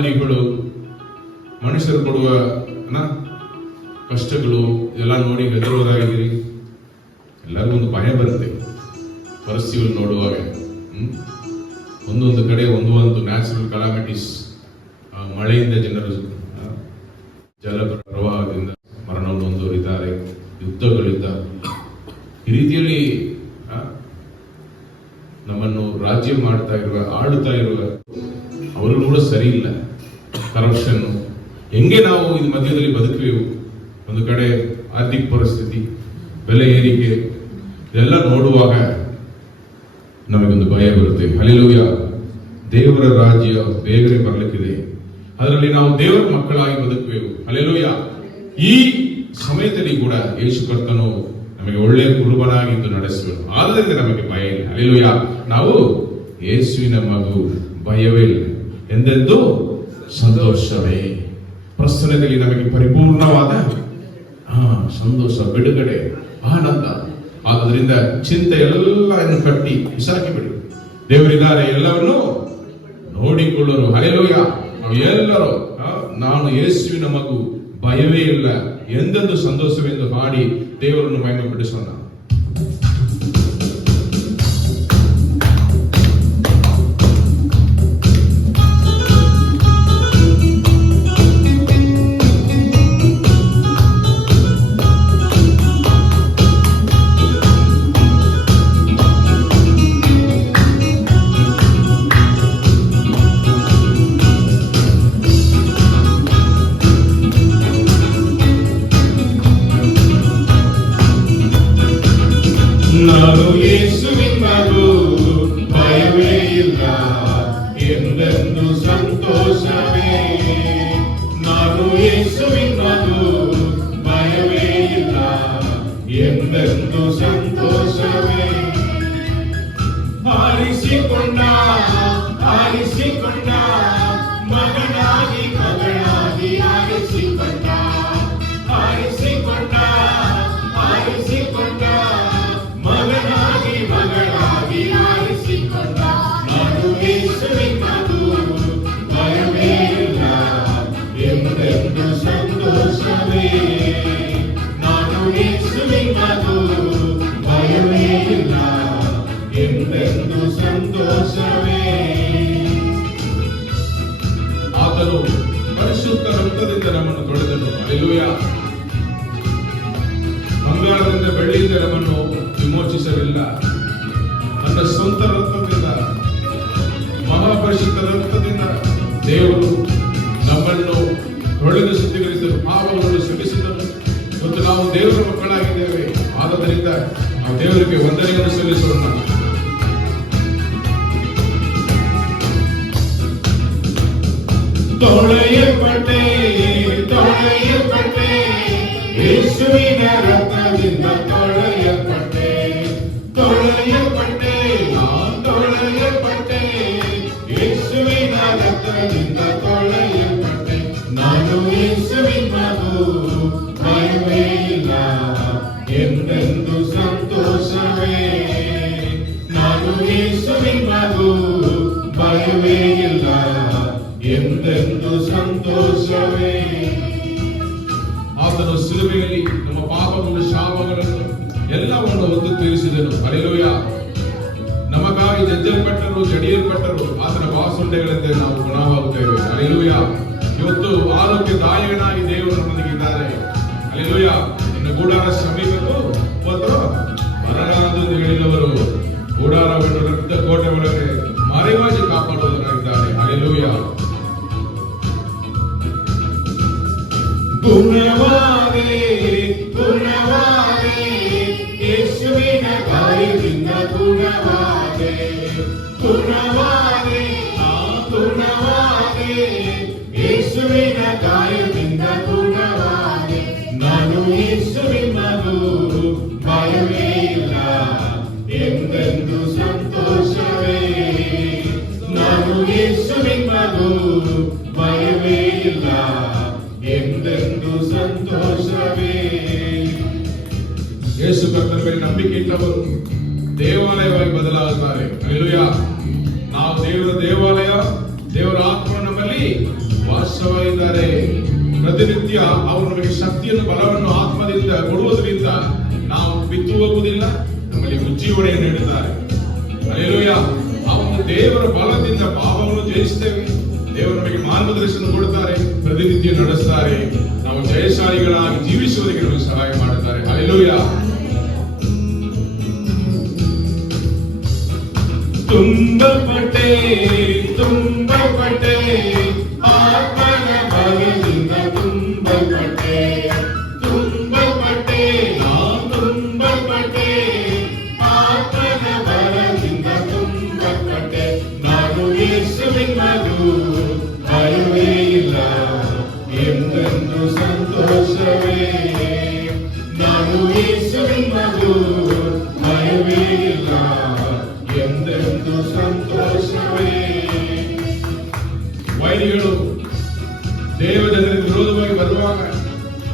ಮಹಾಮಾರಿಗಳು, ಮನುಷ್ಯರು ಕೊಡುವ ಕಷ್ಟಗಳು ಎಲ್ಲ ನೋಡಿ ಹೆದರುವುದಾಗಿದ್ದೀರಿ. ಎಲ್ಲರಿಗೂ ಒಂದು ಭಯ ಬರುತ್ತೆ ಪರಿಸ್ಥಿತಿಗಳು ನೋಡುವಾಗ. ಒಂದೊಂದು ಕಡೆ ಒಂದು ನ್ಯಾಚುರಲ್ ಕಲಾಮಿಟೀಸ್, ಮಳೆಯಿಂದ ಜನರು ಜಲ ಪ್ರವಾಹದಿಂದ ಮರಣವನ್ನು ಹೊಂದೋರಿದ್ದಾರೆ, ಯುದ್ಧಗಳಿದ್ದಾರೆ. ಈ ರೀತಿಯಲ್ಲಿ ನಮ್ಮನ್ನು ರಾಜ್ಯ ಆಡುತ್ತಾ ಇರುವ ಅವರು ಕೂಡ ಸರಿ ಇಲ್ಲ. ಕರಪ್ಷನ್, ಹೆಂಗೆ ನಾವು ಇದು ಮಧ್ಯದಲ್ಲಿ ಬದುಕುವೆವು? ಒಂದು ಕಡೆ ಆರ್ಥಿಕ ಪರಿಸ್ಥಿತಿ, ಬೆಲೆ ಏರಿಕೆ, ಇದೆಲ್ಲ ನೋಡುವಾಗ ನಮಗೊಂದು ಭಯ ಬರುತ್ತೆ. ಹಲ್ಲೆಲೂಯಾ. ದೇವರ ರಾಜ್ಯ ಬೇಗನೆ ಬರಲಿಕ್ಕಿದೆ, ಅದರಲ್ಲಿ ನಾವು ದೇವರ ಮಕ್ಕಳಾಗಿ ಬದುಕುವೆವು. ಹಲ್ಲೆಲೂಯಾ. ಈ ಸಮಯದಲ್ಲಿ ಕೂಡ ಯೇಸು ಕರ್ತನು ನಮಗೆ ಒಳ್ಳೆಯ ಕುರುಬನಾಗಿದ್ದು ನಡೆಸುವನು, ಆದ್ದರಿಂದ ನಮಗೆ ಭಯ ಇಲ್ಲ. ಹಲ್ಲೆಲೂಯಾ. ನಾವು ಯೇಸುವಿನ ಮಗು, ಭಯವೇ ಇಲ್ಲ, ಎಂದೆಂದೂ ಸಂತೋಷವೇ. ಪ್ರಸ್ತುತದಲ್ಲಿ ನಮಗೆ ಪರಿಪೂರ್ಣವಾದ ಸಂತೋಷ, ಬಿಡುಗಡೆ, ಆನಂದ. ಆದ್ದರಿಂದ ಚಿಂತೆ ಎಲ್ಲ ಕಟ್ಟಿ ಬಿಸಾಕಿ ಬಿಡಿ. ದೇವರಿದ್ದಾರೆ, ಎಲ್ಲವನ್ನು ನೋಡಿಕೊಳ್ಳರು. ಹಲ್ಲೆಲೂಯಾ. ನಾವು ಎಲ್ಲರೂ ನಾನು ಯೇಸುವಿನ ಮಗು, ಭಯವೇ ಇಲ್ಲ, ಎಂದೆಂದು ಸಂತೋಷವೆಂದು ಹಾಡಿ ದೇವರನ್ನು ಮಹಿಮೆ ಪಡಿಸೋಣ. ನಾನು ಯೇಸುವಿನ ಮಗು, ಭಯವೇ ಇಲ್ಲ, ಎಂದೆಂದು ಸಂತೋಷವೇ. ನಾನು ಯೇಸುವಿನ ಮಗು, ಭಯವೇ ಇಲ್ಲ, ಎಂದೆಂದು ಸಂತೋಷವೇ. ಆರಿಸಿಕೊಂಡ ಮಗನಾಗಿ ಆರಿಸಿಕೊಂಡ ಮಗನಾಗಿ ಆರಿಸಿಕೊಂಡ. ನಾನು ಯೇಸುವಿನ ಮಗು, ಭಯವೇ ಇಲ್ಲ, ಎಂದೆಂದು ಸಂತೋಷವೇ. ನಾನು ಯೇಸುವಿನ ಮಗು, ಭಯವೇ ಇಲ್ಲ, ಎಂದೆಂದು ಸಂತೋಷವೇ. ಆತನು ಪರಿಶುದ್ಧ ರಕ್ತದಿಂದ ನಮ್ಮನ್ನು ತೊಳೆದನು. ಹಲ್ಲೆಲೂಯಾ. ಬಂಗಾರದಿಂದ ಬೆಳ್ಳಿಯಿಂದ ನಮ್ಮನ್ನು ವಿಮೋಚಿಸಲಿಲ್ಲ. ನನ್ನ ಸ್ವಂತ ರಕ್ತದಿಂದ, ಮಹಾಪರಿಶುದ್ಧ ರಕ್ತದಿಂದ ದೇವರು ನಮ್ಮನ್ನು ತೊಳೆದು ಶುದ್ಧೀಕರಿಸಲು, ಪಾಪಗಳನ್ನು ಕ್ಷಮಿಸಿದನು. ಮತ್ತು ನಾವು ದೇವರ ಮಕ್ಕಳಾಗಿದ್ದೇವೆ. ಆದ್ದರಿಂದ ನಾವು ದೇವರಿಗೆ ವಂದನೆಯನ್ನು ಸಲ್ಲಿಸೋಣ. ತೊಳೆಯಲ್ಪಟ್ಟೆ ಯೇಸುವಿನ ರಕ್ತದಿಂದ ತೊಳೆಯಲ್ಪಟ್ಟೆ ಯೇಸುವಿನ ರಕ್ತದಿಂದ ತೊಳೆಯಲ್ಪಟ್ಟೆ. ನಾನು ಯೇಸುವಿನ ಮಗು, ಭಯವೇ ಇಲ್ಲ, ಎಂದೆಂದು ಸಂತೋಷವೇ. ನಾನು ಯೇಸುವಿನ ಮಗು, ಭಯವೇ ಇಲ್ಲ, ಎಂದೆಂದು ಸಂತೋಷವೇ. ಆತನು ಶಿಲುಬೆಯಲ್ಲಿ ನಮ್ಮ ಪಾಪಗಳು, ಶಾಪಗಳನ್ನು ಎಲ್ಲವನ್ನು ಹೊತ್ತು ತೀರಿಸಿದನು. ಹಲ್ಲೆಲೂಯಾ. ನಮಗಾಗಿ ಜಜ್ಜಲ್ಪಟ್ಟರು, ಜಡಿಯಲ್ಪಟ್ಟರು, ಆತನ ಬಾಸುಂಡೆಗಳಿಂದ ನಾವು ಗುಣವಾಗುತ್ತೇವೆ. ಹಲ್ಲೆಲೂಯಾ. ಇವತ್ತು ಆರೋಗ್ಯದಾಯಕನಾಗಿ ದೇವರು ನಮ್ಮೊಂದಿಗಿದ್ದಾರೆ. ಹಲ್ಲೆಲೂಯಾ. ಇನ್ನು ಗೂಡಾರ ಸಮೀಪಕ್ಕೂ ಹೋದರು ಬರಲಾರದು ಎಂದು ಹೇಳಿದವರು ಗೂಡಾರವನ್ನು ರಕ್ತ ಕೋಟೆ ಒಳಗೆ ಮರೆಮಾಚಿ ಕಾಪಾಡುವುದರಾಗಿದ್ದಾರೆ. ಹಲ್ಲೆಲೂಯಾ. ಗುಣವಾದೆ ಯೇಸುವಿನ ಗಾಯದಿಂದ ಗುಣವಾದೆ ಯೇಸುವಿನ ಗಾಯದಿಂದ ಗುಣವಾದೆ. ನಾನು ಯೇಸುವಿನ ಮಗು, ಭಯವೇ ಇಲ್ಲ, ಎಂದೆಂದು ಸಂತೋಷವೇ. ನಾನು ಯೇಸುವಿನ ಮಗು, ಭಯವೇ ಇಲ್ಲ, ಎಂದೆಂದು ಸಂತೋಷವೇ. ಯೇಸು ಕರ್ತನ ಮೇಲೆ ನಂಬಿಕೆ ಇಟ್ಟವರು ದೇವಾಲಯವಾಗಿ ಬದಲಾಗುತ್ತಾರೆ. ಹಲ್ಲೆಲೂಯಾ. ನಾವು ದೇವರ ದೇವಾಲಯ, ದೇವರ ಆತ್ಮ ನಮ್ಮಲ್ಲಿ ವಾಸವಾಗಿದ್ದಾರೆ. ಪ್ರತಿನಿತ್ಯ ಅವರು ನಮಗೆ ಶಕ್ತಿಯನ್ನು ಬಲವನ್ನು ಆತ್ಮದಿಂದ ಕೊಡುವುದರಿಂದ ನಾವು ಬಿತ್ತು ಹೋಗುವುದಿಲ್ಲ, ನಮ್ಮಲ್ಲಿ ಉಜ್ಜೀವನೆಯನ್ನು ನೀಡುತ್ತಾರೆ. ಹಲ್ಲೆಲೂಯಾ. ಆ ಒಂದು ದೇವರ ಬಲದಿಂದ ಪಾಪವನ್ನು ಜಯಿಸುತ್ತೇವೆ. ದೇವರು ನಮಗೆ ಮಾರ್ಗದರ್ಶನ ಕೊಡುತ್ತಾರೆ, ಪ್ರತಿನಿತ್ಯ ನಡೆಸುತ್ತಾರೆ. ನಾವು ಜಯಶಾಲಿಗಳಾಗಿ ಜೀವಿಸುವುದಕ್ಕೆ ನಮಗೆ ಸಹಾಯ ಮಾಡುತ್ತಾರೆ. ಹಲ್ಲೆಲೂಯಾ. ತುಂಬಲ್ಪಟ್ಟೆ ತುಂಬಲ್ಪಟ್ಟೆ ಆತ್ಮನ ಬಲದಿಂದ ತುಂಬಲ್ಪಟ್ಟೆ ತುಂಬಲ್ಪಟ್ಟೆ ತುಂಬಲ್ಪಟ್ಟೆ ಆತ್ಮನ ಬಲದಿಂದ ತುಂಬಲ್ಪಟ್ಟೆ. ನಾನು ಯೇಸುವಿನ ಮಗು, ಭಯವೇ ಇಲ್ಲ, ಎಂದೆಂದು ಸಂತೋಷವೇ. ನಾನು ಯೇಸುವಿನ ಮಗು, ಭಯವೇ ಇಲ್ಲ, ಎಂದೆಂದು ಸಂತೋಷವೇ. ವೈರಿಗಳು ದೇವಜನರಿಗೆ ವಿರೋಧವಾಗಿ ಬರುವಾಗ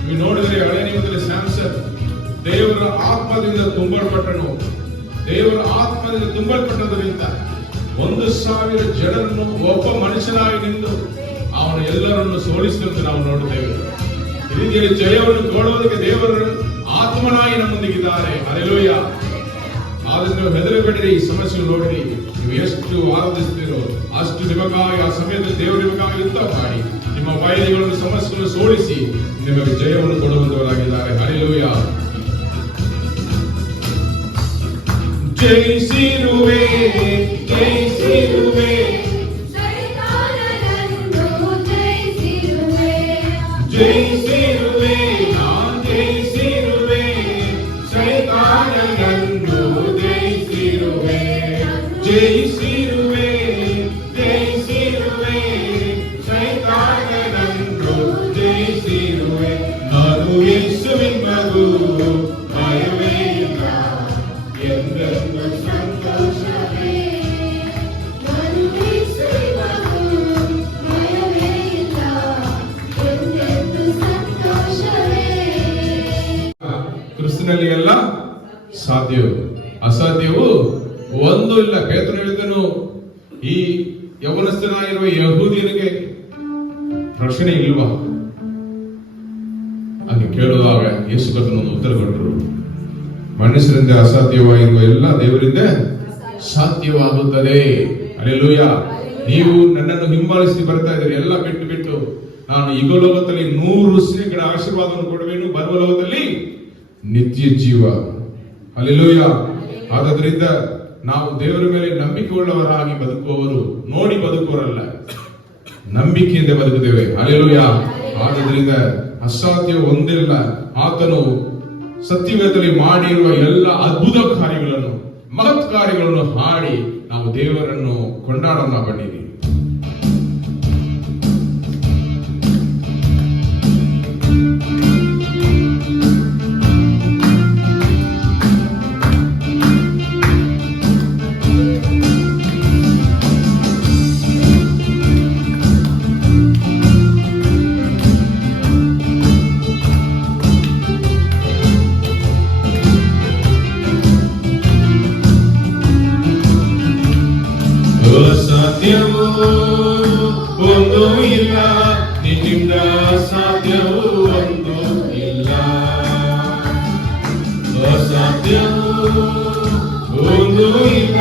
ನೀವು ನೋಡಿದರೆ ಹಳೆ ನಿಯಮದಲ್ಲಿ ಸ್ಯಾಮ್ಸನ್ ದೇವರ ಆತ್ಮದಿಂದ ತುಂಬಲ್ಪಟ್ಟನು. ದೇವರ ಆತ್ಮದಿಂದ ತುಂಬಲ್ಪಟ್ಟದರಿಂದ 1,000 ಜನರನ್ನು ಒಬ್ಬ ಮನುಷ್ಯನಾಗಿ ನಿಂತು ಅವನು ಎಲ್ಲರನ್ನು ಸೋಲಿಸಿದಂತೆ ನಾವು ನೋಡುತ್ತೇವೆ. ಈ ರೀತಿಯಲ್ಲಿ ಜಯವನ್ನು ಕೊಡುವುದಕ್ಕೆ ದೇವರ ಆತ್ಮನಾಗಿ ನಮ್ಮೊಂದಿಗಿದ್ದಾರೆ. ಹಲ್ಲೆಲೂಯಾ. ಆದ್ರೆ ನೀವು ಹೆದರಬೇಡಿರಿ, ಈ ಸಮಸ್ಯೆ ನೋಡಿರಿ. ನೀವು ಎಷ್ಟು ಆರಾಧಿಸ್ತೀರೋ ಅಷ್ಟು ನಿಮಗಾಗಿ ಆ ಸಮಯದಲ್ಲಿ ದೇವರು ನಿಮಗಾಗಿ ಯುದ್ಧ ಮಾಡಿ ನಿಮ್ಮ ವೈರಿಗಳನ್ನು ಸಮಸ್ಯೆಗಳನ್ನು ಸೋಲಿಸಿ ನಿಮಗೆ ಜಯವನ್ನು ಕೊಡುವಂತವರಾಗಿದ್ದಾರೆ. ಹಲ್ಲೆಲೂಯಾ. ಜಯಿಸಿರುವೆ ಜಯಿಸಿರುವೆ ಜಯಿಸಿರುವೆ ನಾನು ಜಯಿಸಿರುವೆ ಸೈತಾನನನ್ನು ಜಯಿಸಿರುವೆ ಜಯಿಸಿರುವೆ ಜಯಿಸಿರುವೆ ಸೈತಾನನನ್ನು ಜಯಿಸಿರುವೆ. ನಾನು ಯೇಸುವಿನ ಮಗು, ಭಯವೇ ಇಲ್ಲ, ಎಂದೆಂದು ಸಂತೋಷವೇ. ನಾನು ಯೇಸುವಿನ ಮಗು, ಭಯವೇ ಇಲ್ಲ, ಎಂದೆಂದು ಸಂತೋಷವೇ. ಕ್ರಿಸ್ತನಲ್ಲಿ ಎಲ್ಲ ಸಾಧ್ಯವು, ಅಸಾಧ್ಯವು ಒಂದು ಇಲ್ಲ. ಪೇತ್ರನು ಹೇಳಿದನು, ಈ ಯೌವನಸ್ಥನಾಗಿರುವ ಯಹೂದಿಯನಿಗೆ ರಕ್ಷಣೆ ಇಲ್ವಾ ಹಾಗೆ ಕೇಳುವಾಗ ಯೇಸು ಕರ್ತನು ಉತ್ತರ ಕೊಟ್ಟರು, ಮನುಷ್ಯರಿಂದ ಅಸಾಧ್ಯವಾಗಿರುವ ಎಲ್ಲ ದೇವರಿಂದ ಸಾಧ್ಯವಾಗುತ್ತದೆ. ಹಲ್ಲೆಲೂಯಾ. ನೀವು ನನ್ನನ್ನು ಹಿಂಬಾಲಿಸಿ ಬರ್ತಾ ಇದ್ದೀರಿ, ಎಲ್ಲ ಬಿಟ್ಟು ಬಿಟ್ಟು ನಾನು ಈಗ ಲೋಕದಲ್ಲಿ 100% ಆಶೀರ್ವಾದವನ್ನು ಕೊಡುವೆನು, ಬರುವ ಲೋಕದಲ್ಲಿ ನಿತ್ಯ ಜೀವ. ಹಲ್ಲೆಲೂಯಾ. ಆದ್ದರಿಂದ ನಾವು ದೇವರ ಮೇಲೆ ನಂಬಿಕೆ ಉಳ್ಳವರಾಗಿ ಬದುಕುವವರು, ನೋಡಿ ಬದುಕುವರಲ್ಲ, ನಂಬಿಕೆಯಿಂದ ಬದುಕುತ್ತೇವೆ. ಹಲ್ಲೆಲೂಯಾ. ಆದ್ದರಿಂದ ಅಸಾಧ್ಯ ಒಂದಿಲ್ಲ. ಆತನು ಸತ್ಯವೇದದಲ್ಲಿ ಮಾಡಿರುವ ಎಲ್ಲ ಅದ್ಭುತ ಕಾರ್ಯಗಳನ್ನು, ಮಹತ್ ಕಾರ್ಯಗಳನ್ನು ಹಾಡಿ ನಾವು ದೇವರನ್ನು ಕೊಂಡಾಡೋಣ ಬನ್ನಿರಿ. ಅಸಾಧ್ಯವೂ ಒಂದು ಇಲ್ಲ, ನಿನ್ನಿಂದ ಅಸಾಧ್ಯವೂ ಒಂದು ಇಲ್ಲ. ಅಸಾಧ್ಯವೂ ಒಂದು ಇಲ್ಲ,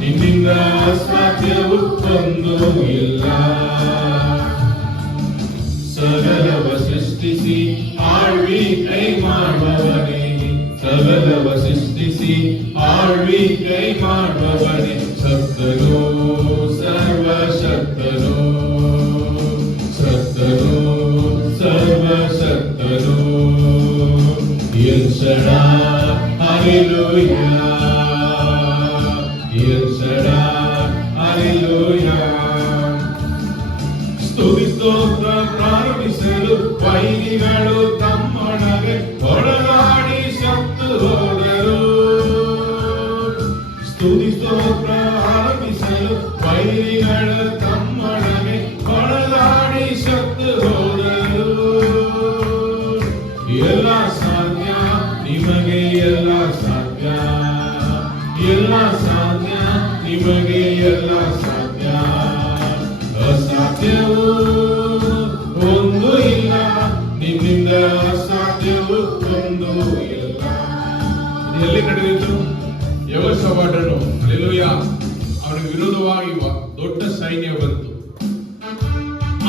ನಿನ್ನಿಂದ ಅಸಾಧ್ಯವೂ ಒಂದು ಇಲ್ಲ. ಸಕಲವ ಸೃಷ್ಟಿಸಿ ಆಳ್ವಿಕೆ ಮಾಡುವವನೇ, ಸಕಲವ ಸೃಷ್ಟಿಸಿ ಆಳ್ವಿಕೆ ಮಾಡುವವನೇ, ಸತ್ತನು ಸರ್ವಶಕ್ತನು, ಸತ್ತನು ಸರ್ವಶಕ್ತನು. El Shaddai hallelujah, El Shaddai hallelujah. ಸ್ತುತಿ ಸ್ತೋತ್ರ ಪ್ರಾರಂಭಿಸಲು ವೈರಿಗಳು ತಮ್ಮೊಳಗೆ ಹೊಡೆದಾಡಿ ಸತ್ತು ಹೋದರು. ಸ್ತುತಿ ಸ್ತೋತ್ರ ಆರಂಭಿಸಲು ವೈರಿಗಳು ತಮ್ಮೊಳಗೆ ಹೊಡೆದಾಡಿ ಸತ್ತು ಹೋದರು. ಎಲ್ಲ ಸಾಧ್ಯ ನಿಮಗೆ, ಎಲ್ಲ ಸಾಧ್ಯ, ಎಲ್ಲ ಸಾಧ್ಯ ನಿಮಗೆ, ಎಲ್ಲ ಸಾಧ್ಯ. ಅಸಾಧ್ಯವೂ ನಿನ್ನಿಂದ ಅಸಾಧ್ಯವೂ ಒಂದು ಇಲ್ಲ. ಎಲ್ಲಿ ನಡೆದಿತ್ತು? ಯೆಹೋಷಾಫಾಟನು ಹಲ್ಲೆಲೂಯಾ ಅವನಿಗೆ ವಿರೋಧವಾಗಿ ದೊಡ್ಡ ಸೈನ್ಯ ಬಂತು.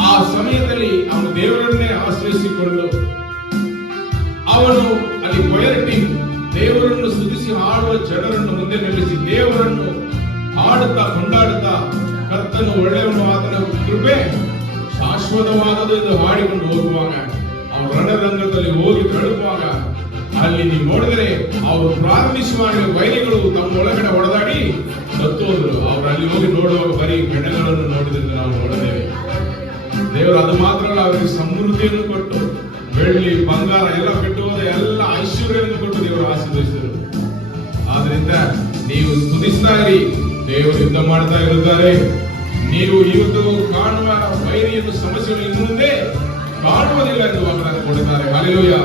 ಆ ಸಮಯದಲ್ಲಿ ಅವನು ದೇವರನ್ನೇ ಆಶ್ರಯಿಸಿಕೊಂಡು ಅವನು ಅಲ್ಲಿ ಕೊಯರ್ ಟೀಮ್ ದೇವರನ್ನು ಸ್ತುತಿಸಿ ಹಾಡುವ ಜನರನ್ನು ಮುಂದೆ ನಿಲ್ಲಿಸಿ ದೇವರನ್ನು ಹಾಡುತ್ತಾ ಕೊಂಡಾಡುತ್ತಾ ಕರ್ತನು ಒಳ್ಳೆಯವನು, ಆತನ ಕೃಪೆ ಶಾಶ್ವತವಾದದು ಎಂದು ಹಾಡಿಕೊಂಡು ಹೋಗುವಾಗ ಅವನು ರಣರಂಗದಲ್ಲಿ ಹೋಗಿ ತಲುಪುವಾಗ ಅಲ್ಲಿ ನೀವು ನೋಡಿದರೆ ಅವರು ಪ್ರಾರಂಭಿಸುವಾಗ ವೈರಿಗಳು ತಮ್ಮ ಒಳಗಡೆ ಹೊಡೆದಾಡಿ ಸತ್ತು ಹೋದ್ರು. ಅವರು ಅಲ್ಲಿ ಹೋಗಿ ನೋಡುವಾಗ ಬರೀ ಬೆಣ್ಣೆಗಳನ್ನು ನೋಡಿದಂತೆ ನಾವು ನೋಡಿದ್ದೇವೆ. ದೇವರು ಅದು ಮಾತ್ರ ಅಲ್ಲ, ಅವರಿಗೆ ಸಮೃದ್ಧಿಯನ್ನು ಕೊಟ್ಟು ಬೆಳ್ಳಿ ಬಂಗಾರ ಎಲ್ಲ ಬಿಟ್ಟು ಹೋದ ಎಲ್ಲ ಐಶ್ವರ್ಯವನ್ನು ಕೊಟ್ಟು ದೇವರು ಆಶೀರ್ವದಿಸಿದರು. ಆದ್ರಿಂದ ನೀವು ಸ್ತುತಿಸ್ತಾ ಇರಿ, ದೇವರು ಯುದ್ಧ ಮಾಡ್ತಾ ಇರುತ್ತಾರೆ. ನೀವು ಇವತ್ತು ಕಾಣುವ ವೈರಿಯನ್ನು ಸಮಸ್ಯೆಗಳು ಇನ್ನು ಮುಂದೆ ಕಾಣುವುದಿಲ್ಲ ಎಂದು ವಾಗ್ದಾನ ಕೊಡುತ್ತಾರೆ. ಹಲ್ಲೆಲೂಯಾ.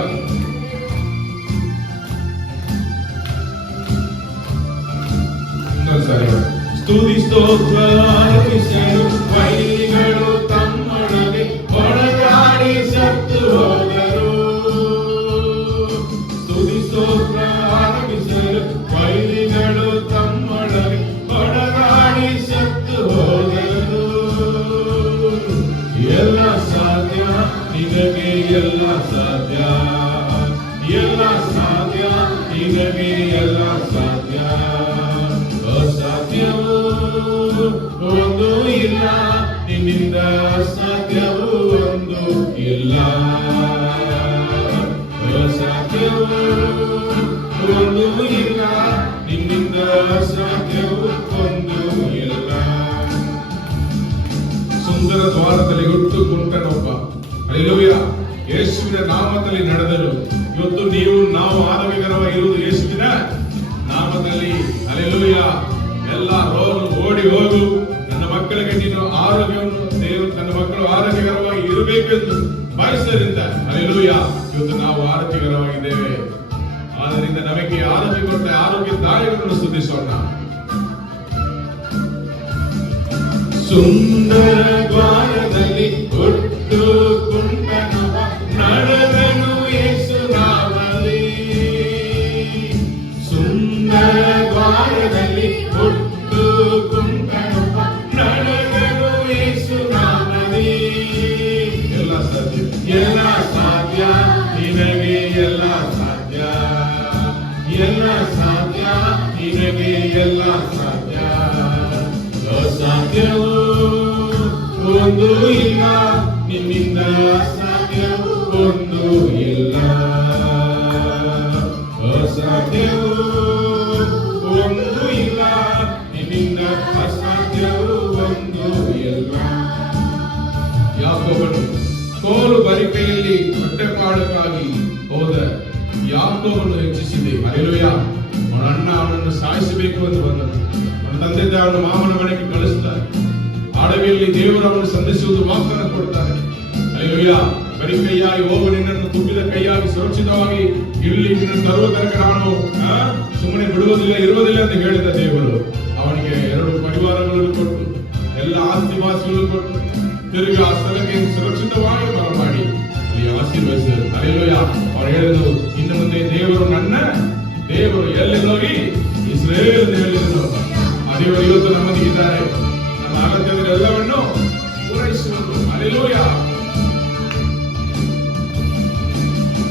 ಇನ್ನೊಂದ್ಸರಿ ಸ್ತುತಿ ಸ್ತೋತ್ರ ಆರಂಭಿಸಲು ವೈರಿಗಳು ತಮ್ಮೊಳಗೆ ಹೊಡೆದಾಡಿ ಸತ್ತು ಹೋದರು. ಸ್ತುತಿ ಸ್ತೋತ್ರ ಆರಂಭಿಸಲು ವೈರಿಗಳು ತಮ್ಮೊಳಗೆ ಹೊಡೆದಾಡಿ ಸತ್ತು ಹೋದರು. ಎಲ್ಲ ಸಾಧ್ಯ ನಿನಗೆ, ಎಲ್ಲ ಸಾಧ್ಯ, ಎಲ್ಲ ಸಾಧ್ಯ ನಿನಗೆ, ಎಲ್ಲ ಸಾಧ್ಯ. ಅಸಾಧ್ಯವೂ ಒಂದು ಇಲ್ಲ, ನಿನ್ನಿಂದ ಅಸಾಧ್ಯವೂ ಒಂದು ಇಲ್ಲ. ಅಸಾಧ್ಯವೂ ಒಂದು ಇಲ್ಲ, ನಿನ್ನಿಂದ ಅಸಾಧ್ಯವೂ ಒಂದು ಇಲ್ಲ. ಸುಂದರ ದ್ವಾರದಲ್ಲಿ ಹುಟ್ಟು ಕುಂಟನೊಬ್ಬ ಹಲ್ಲೆಲೂಯಾ ಯೇಸುವಿನ ನಾಮದಲ್ಲಿ ನಡೆದರು. ಇವತ್ತು ನಾವು ಆರೋಗ್ಯಕರವಾಗಿ ಇರುವುದು ಯೇಸುವಿನ ನಾಮದಲ್ಲಿ. ಹಲ್ಲೆಲೂಯಾ. ಎಲ್ಲ ರೋಗಗಳು ಓಡಿ ಹೋಗು. ನನ್ನ ಮಕ್ಕಳಿಗೆ ನೀನು ಆರೋಗ್ಯವನ್ನು ದೇವರು ತನ್ನ ಮಕ್ಕಳು ಆರೋಗ್ಯಕರವಾಗಿ ಇರಬೇಕೆಂದು ಬಯಸರಿಂದ ಹಲ್ಲೆಲೂಯಾ ಇವತ್ತು ನಾವು ಆರೋಗ್ಯಕರವಾಗಿದ್ದೇವೆ. ಆದ್ದರಿಂದ ನಮಗೆ ಆರೋಗ್ಯ ಕೊಟ್ಟ ಆರೋಗ್ಯದಾಯಕವನ್ನು ಸ್ತುತಿಸೋಣ. ಸುಂದರ ದ್ವಾರದಲ್ಲಿ ಹುಟ್ಟು ಕುಂಟನೊಬ್ಬ ನಡೆದನು ಯೇಸು ನಾಮದಲ್ಲಿ. ಸುಂದರ ದ್ವಾರದಲ್ಲಿ ಹುಟ್ಟು ಕುಂಟನೊಬ್ಬ ನಡೆದನು ಯೇಸು ನಾಮದಲ್ಲಿ. ಎಲ್ಲ ಸಾಧ್ಯ, ಎಲ್ಲ ಸಾಧ್ಯ ನಿನಗೆ, ಎಲ್ಲ ಸಾಧ್ಯ, ಎಲ್ಲ ಸಾಧ್ಯ ನಿನಗೆ, ಎಲ್ಲ ಸಾಧ್ಯ. ಅಸಾಧ್ಯವೂ ಒಂದು ಇಲ್ಲ, ನಿನ್ನಿಂದ ಅಸಾಧ್ಯವೂ ಒಂದು ಇಲ್ಲ. ಅಸಾಧ್ಯವೂ ಒಂದು ಇಲ್ಲ, ನಿನ್ನಿಂದ ಅಸಾಧ್ಯವೂ ಒಂದು ಇಲ್ಲ. ಯಾಕೋಬನು ಕೋಲು ಬರಿಕೆಯಲ್ಲಿ ಹೊಟ್ಟೆಪಾಡಕ್ಕಾಗಿ ಹೋದ ಯಾಕೋಬನ್ನು ಹೆಚ್ಚಿಸಿದೆ. ಹಲ್ಲೆಲೂಯಾ. ಅವನ ಅಣ್ಣ ಅವನನ್ನು ಸಾಯಿಸಬೇಕು ಎಂದು ಬಂದನು. ಅವನ ತಂದೆ ಅವನ ಮಾಮನ ಮನೆಗೆ ಕಳಿಸ್ತಾರೆ. ಅಡವಿಯಲ್ಲಿ ದೇವರು ಅವನು ಸಂಧಿಸುವುದು ವಾಗ್ದಾನ ಕೊಡ್ತಾರೆ. ಹಲ್ಲೆಲೂಯಾ. ಬರಿ ಕೈಯಾಗಿ ಹೋಗು, ನಿನ್ನನ್ನು ತುಂಬಿದ ಕೈಯಾಗಿ ಸುರಕ್ಷಿತವಾಗಿ ಇಲ್ಲಿ ನಿನ್ನನ್ನು ತರುವ ತನಕ ನಾನು ಸುಮ್ಮನೆ ಬಿಡುವುದಿಲ್ಲ, ಇರುವುದಿಲ್ಲ ಅಂತ ಹೇಳಿದ ದೇವರು ಅವನಿಗೆ 2 ಪರಿವಾರಗಳನ್ನು ಕೊಟ್ಟು ಎಲ್ಲ ಆಸ್ತಿ ಪಾಸ್ತಿಗಳನ್ನು ಕೊಟ್ಟು ತಿರುಗಿ ಆ ಸ್ಥಳಕ್ಕೆ ಸುರಕ್ಷಿತವಾಗಿ ಬರಮಾಡಿ ಅಲ್ಲಿ ಆಶೀರ್ವದಿಸಿದರು. ಹಲ್ಲೆಲೂಯಾ. ಅವರು ಹೇಳಿದರು, ಇನ್ನು ಮುಂದೆ ದೇವರು ನನ್ನ ದೇವರು ಎಲ್ಲೆಲ್ಲೋಗಿ ಇಸ್ರೇಲ್ ಹೇಳಿದರು. ಆ ದೇವರು ಇವತ್ತು ನಮ್ಮದಿದ್ದಾರೆ. ನಮ್ಮ ಅಗತ್ಯಗಳೆಲ್ಲವನ್ನು ಪೂರೈಸುವುದು. ಹಲ್ಲೆಲೂಯಾ.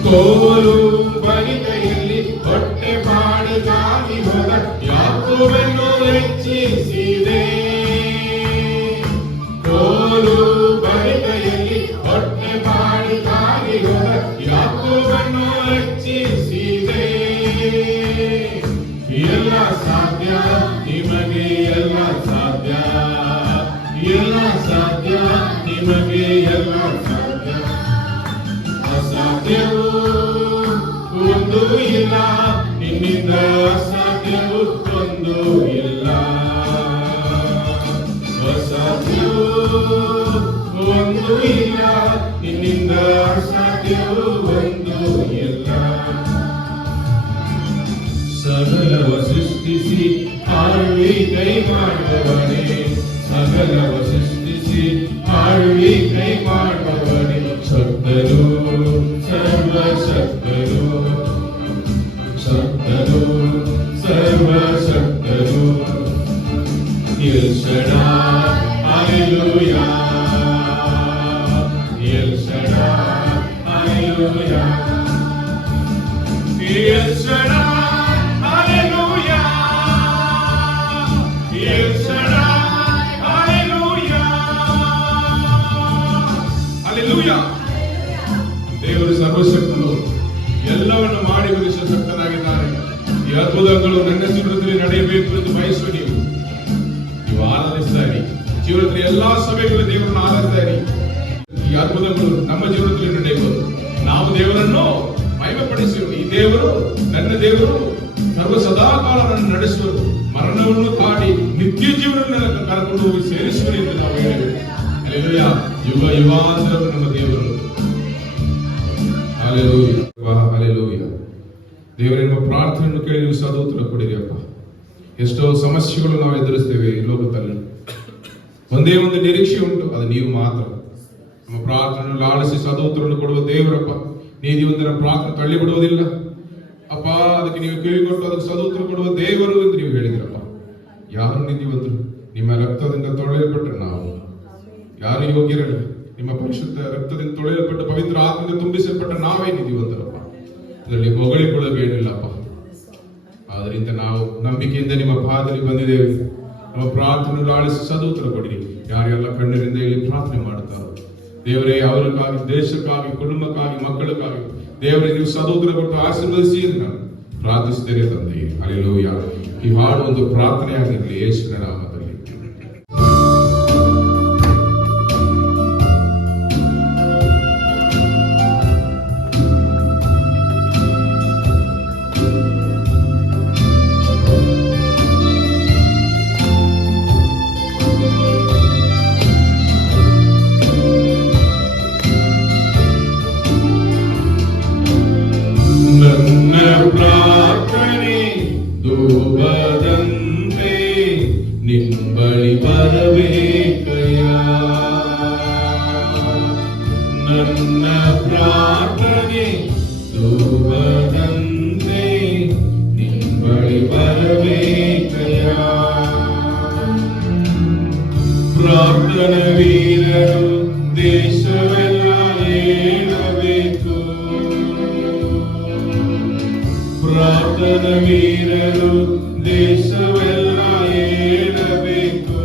ಕೋಲು ಬರಿಕೆಯಲ್ಲಿ ಹೊಟ್ಟೆಪಾಡಿಗಾಗಿ ಹೋದ ಯಾಕೋಬನ್ನು ಹೆಚ್ಚಿಸಿದೆ. ಕೋಲು ಬರಿಕೆಯಲ್ಲಿ ಹೊಟ್ಟೆಪಾಡಿಗಾಗಿ ಹೋದ ಯಾಕೋಬನ್ನು ಹೆಚ್ಚಿಸಿದೆ. ಎಲ್ಲ ಸಾಧ್ಯ ನಿಮಗೆ, ಎಲ್ಲ ಸಾಧ್ಯ, ಎಲ್ಲ ಸಾಧ್ಯ ನಿಮಗೆ, ಎಲ್ಲ ಸಾಧ್ಯ. ಅಸಾಧ್ಯವೂ ಒಂದು ಇಲ್ಲ, ನಿನ್ನಿಂದ ಅಸಾಧ್ಯವೂ ಒಂದು ಇಲ್ಲ. ಅಸಾಧ್ಯವೂ ಒಂದು ಇಲ್ಲ, ನಿನ್ನಿಂದ ಅಸಾಧ್ಯವೂ ಒಂದು ಇಲ್ಲ. ಸಕಲವ ಸೃಷ್ಟಿಸಿ ಆಳ್ವಿಕೈ ಮಾಡುವವನೇ, ಸಕಲವ ಸೃಷ್ಟಿಸಿ ಆಳ್ವಿಕೈ ಮಾಡುವವನೇ, ಶಕ್ತನು ಸರ್ವಶಕ್ತನು ಶಕ್ತನು ಸರ್ವಶಕ್ತನು El Shaddai hallelujah El Shaddai hallelujah El Shaddai hallelujah El Shaddai hallelujah hallelujah. ದೇವರು ಸರ್ವಶಕ್ತನು, ಎಲ್ಲವನ್ನು ಮಾಡಿ ಬಲಿಸುವ ಶಕ್ತನಾಗಿದ್ದಾನೆ. ಈ ಅದ್ಭುತಗಳು ನನ್ನ ಜೀವನದಲ್ಲಿ ನಡೆಯಬೇಕು ಎಂದು ಬಯಸುವ ನೀವು ಆರಾಧಿಸ್ತಾ ಇರಿ. ಜೀವನದಲ್ಲಿ ಎಲ್ಲಾ ಸಭೆಗಳು ದೇವರನ್ನು ಆರಾಧಿಸ್ತಾ ಇರಿ. ಈ ಅದ್ಭುತಗಳು ನಮ್ಮ ಜೀವನದಲ್ಲಿ ನಡೆಯಬಹುದು. ನಾವು ದೇವರನ್ನು ಮಹಿಮೆಪಡಿಸುವ ಈ ದೇವರು ನನ್ನ ದೇವರು ಸರ್ವ ಸದಾಕಾಲ ನನ್ನ ನಡೆಸುವರು, ಮರಣವನ್ನು ದಾಟಿ ನಿತ್ಯ ಜೀವನವನ್ನು ಕರೆದುಕೊಂಡು ಹೋಗಿ ಸೇರಿಸುವರು ಎಂದು ನಾವು ಹೇಳಬೇಕು. ಹಲ್ಲೆಲೂಯಾ. ಯುಗ ಯುಗಾಂತರವು ನಮ್ಮ ದೇವರು. ಹಲ್ಲೆಲೂಯಾ. ದೇವರೇ, ನಿಮ್ಮ ಪ್ರಾರ್ಥನೆಯನ್ನು ಕೇಳಿ ನೀವು ಸದೋತ್ತರ ಕೊಡಿರಿ ಅಪ್ಪ. ಎಷ್ಟೋ ಸಮಸ್ಯೆಗಳು ನಾವು ಎದುರಿಸ್ತೇವೆ ಈ ಲೋಕದಲ್ಲಿ. ಒಂದೇ ಒಂದು ನಿರೀಕ್ಷೆ ಉಂಟು, ಅದು ನೀವು ಮಾತ್ರ. ನಮ್ಮ ಪ್ರಾರ್ಥನೆಯನ್ನು ಲಾಲಿಸಿ ಸದೋತ್ತರವನ್ನು ಕೊಡುವ ದೇವರಪ್ಪ. ನೀತಿವಂತರ ಪ್ರಾರ್ಥನೆ ತಳ್ಳಿ ಬಿಡುವುದಿಲ್ಲ ಅಪ್ಪ. ಅದಕ್ಕೆ ನೀವು ಕಿವಿಗೊಟ್ಟು ಅದಕ್ಕೆ ಸದೋತ್ತರ ಕೊಡುವ ದೇವರು ಎಂದು ನೀವು ಹೇಳಿದ್ರಪ್ಪ. ಯಾರು ನೀತಿವಂತರು? ನಿಮ್ಮ ರಕ್ತದಿಂದ ತೊಳೆಯಲ್ಪಟ್ಟರೆ ನಾವು ಯಾರು ಯೋಗ್ಯರಲ್ಲ. ನಿಮ್ಮ ಪರಿಶುದ್ಧ ರಕ್ತದಿಂದ ತೊಳೆಯಲ್ಪಟ್ಟ ಪವಿತ್ರ ಆತ್ಮದಿಂದ ತುಂಬಿಸಲ್ಪಟ್ಟ ನಾವೇ ನೀತಿವಂತರಪ್ಪ. ಇದರಲ್ಲಿ ಹೊಗಳಿಕೊಳ್ಳಬೇಕಿಲ್ಲಪ್ಪ. ಆದ್ರಿಂದ ನಾವು ನಂಬಿಕೆಯಿಂದ ನಿಮ್ಮ ಪಾದದಲ್ಲಿ ಬಂದಿದ್ದೇವೆ. ನಮ್ಮ ಪ್ರಾರ್ಥನೆ ಆಳಿಸಿ ಸದೋತ್ತರ ಕೊಡಿರಿ. ಯಾರೆಲ್ಲ ಕಣ್ಣೀರಿಂದ ಇಲ್ಲಿ ಪ್ರಾರ್ಥನೆ ಮಾಡುತ್ತಾರೋ ದೇವರೇ, ಅವರಿಗಾಗಿ, ದೇಶಕ್ಕಾಗಿ, ಕುಟುಂಬಕ್ಕಾಗಿ, ಮಕ್ಕಳಿಗಾಗಿ ದೇವರೇ ನೀವು ಸದೋತ್ತರ ಕೊಟ್ಟು ಆಶೀರ್ವದಿಸಿ ಎಂದು ನಾನು ಪ್ರಾರ್ಥಿಸುತ್ತೇನೆ ತಂದೆಯೇ. ಹಲ್ಲೆಲೂಯಾ. ಈ ಹಾಡು ಒಂದು ಪ್ರಾರ್ಥನೆಯಾಗಿರಲಿ ಯೇಸುವಿನ ನಾಮದಲ್ಲಿ. ನನ್ನ ಪ್ರಾರ್ಥನೆ ಧೂಪದಂತೆ ನಿಂಬಳಿ ಬರಬೇಕಯ್ಯ. ನನ್ನ ಪ್ರಾರ್ಥನೆ ಧೂಪದಂತೆ ನಿಂಬಳಿ ಬರಬೇಕಯ್ಯ. ಪ್ರಾರ್ಥನಾ ವೀರರು ದೇಶವೆಲ್ಲ ಹೇಳಬೇಕು. ಪ್ರಾರ್ಥನಾ ವೀರರು ದೇಶವೆಲ್ಲ ಹೇಳಬೇಕು.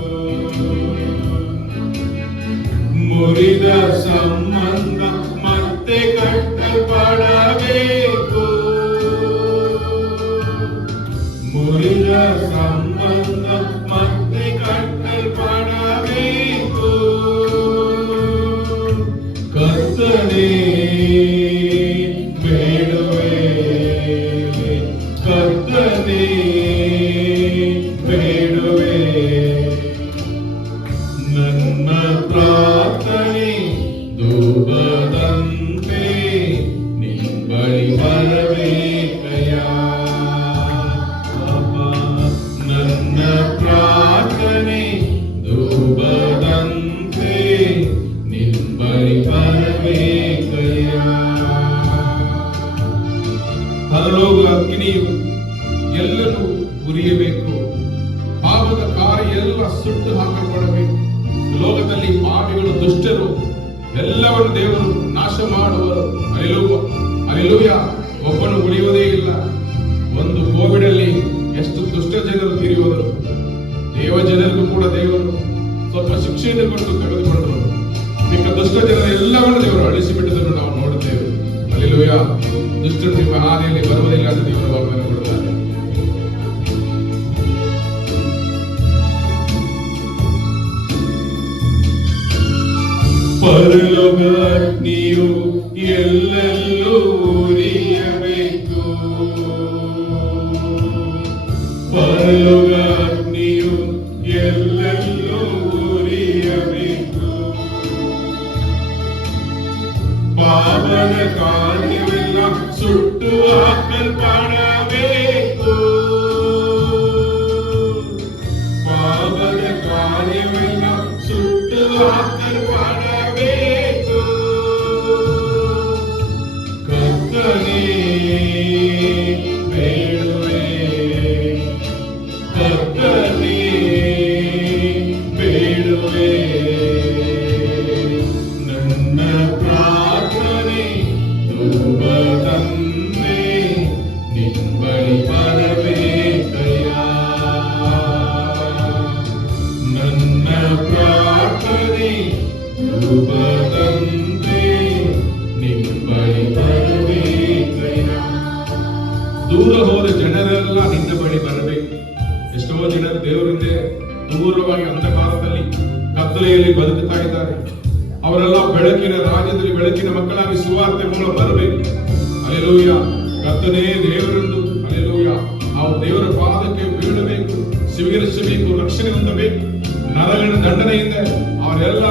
ಮುರಿದ ಸಂಬಂಧ ಮತ್ತೆ ಕಟ್ಟಲ್ಪಡಬೇಕು. ಮುರಿದ ಸಂಬಂಧ ಮತ್ತೆ ಕಟ್ಟಲ್ಪಡಬೇಕು. ಕರ್ತನೇ ಬೇಡುವೆ, ಕರ್ತನೇ ಬೇಡುವೆ. ನನ್ನ ಪ್ರಾರ್ಥನೆ ಧೂಪದಂತೆ ನಿಂಬಳಿ ಬರಬೇಕಯ್ಯ. ನನ್ನ ಪ್ರಾರ್ಥನೆ ಧೂಪದಂತೆ ನಿಂಬಳಿ ಬರಬೇಕಯ್ಯ. ಪರಲೋಕ ಅಗ್ನಿಯು ಎಲ್ಲರೂ ಉರಿಯಬೇಕು. ಪಾಪದ ಕಾರ್ಯ ಎಲ್ಲ ಸುಟ್ಟು ಹಾಕಲ್ಪಡಬೇಕು. ಲೋಕದಲ್ಲಿ ಪಾಪಿಗಳು, ದುಷ್ಟರು ಎಲ್ಲವನ್ನು ದೇವರು ನಾಶ ಮಾಡುವರು. ಹಲ್ಲೆಲೂಯಾ. ಒಬ್ಬನು ಉಳಿಯುವುದೇ ಇಲ್ಲ. ಒಂದು ಕೋವಿಡ್ ಅಲ್ಲಿ ಎಷ್ಟು ದುಷ್ಟ ಜನರು ತೀರಿಯೋದರು. ದೇವ ಜನರಿಗೂ ಕೂಡ ದೇವರು ಸ್ವಲ್ಪ ಶಿಕ್ಷೆಯನ್ನು ಕೊಟ್ಟು ತೆಗೆದುಕೊಂಡರು. ಮಿಕ್ಕ ದುಷ್ಟ ಜನರ ಎಲ್ಲವನ್ನು ದೇವರು ಅಳಿಸಿಬಿಟ್ಟದನ್ನು ನಾವು ನೋಡುತ್ತೇವೆ. ಹಲ್ಲೆಲೂಯಾ. ದುಷ್ಟರು ನಿಮ್ಮ ಹಾದಿಯಲ್ಲಿ ಬರುವುದಿಲ್ಲ ಅಂತ ದೇವರು ವಾಗ್ದಾನ ಕೊಡುತ್ತಾರೆ. ಪರಲೋಕ ಅಗ್ನಿಯು ಎಲ್ಲೆಲ್ಲೂ ಉರಿಯಬೇಕು. ಪರಲೋಕ ಅಗ್ನಿಯು ಎಲ್ಲೆಲ್ಲೂ ಉರಿಯಬೇಕು. ಪಾಪದ ಕಾರ್ಯವೆಲ್ಲ ಸುಟ್ಟು ಹಾಕಲ್ಪಡಬೇಕು. ಪಾಪದ ಕಾರ್ಯವೆಲ್ಲ ಸುಟ್ಟು ಹಾಕಲ್ಪಡಬೇಕು. ಕರ್ತನೇ ದೇವರಿಂದ ದೂರವಾಗಿ ಅಂಧಕಾರದಲ್ಲಿ ಕತ್ತಲೆಯಲ್ಲಿ ಬದುಕುತ್ತಾ ಇದ್ದಾರೆ. ಅವರೆಲ್ಲ ಬೆಳಕಿನ ರಾಜ್ಯದಲ್ಲಿ ಬೆಳಕಿನ ಮಕ್ಕಳಾಗಿ ಸುವಾರ್ತೆ ಮೂಲ ಬರಬೇಕು. ಹಲ್ಲೆಲೂಯಾ. ಕರ್ತನೇ ದೇವರೆಂದು ಹಲ್ಲೆಲೂಯಾ ನಾವು ದೇವರ ಪಾದಕ್ಕೆ ಬೀಳಬೇಕು, ಸ್ವೀಕರಿಸಬೇಕು, ರಕ್ಷಣೆ ಹೊಂದಬೇಕು. ನರಗಳ ದಂಡನೆಯಿಂದ ಅವರೆಲ್ಲ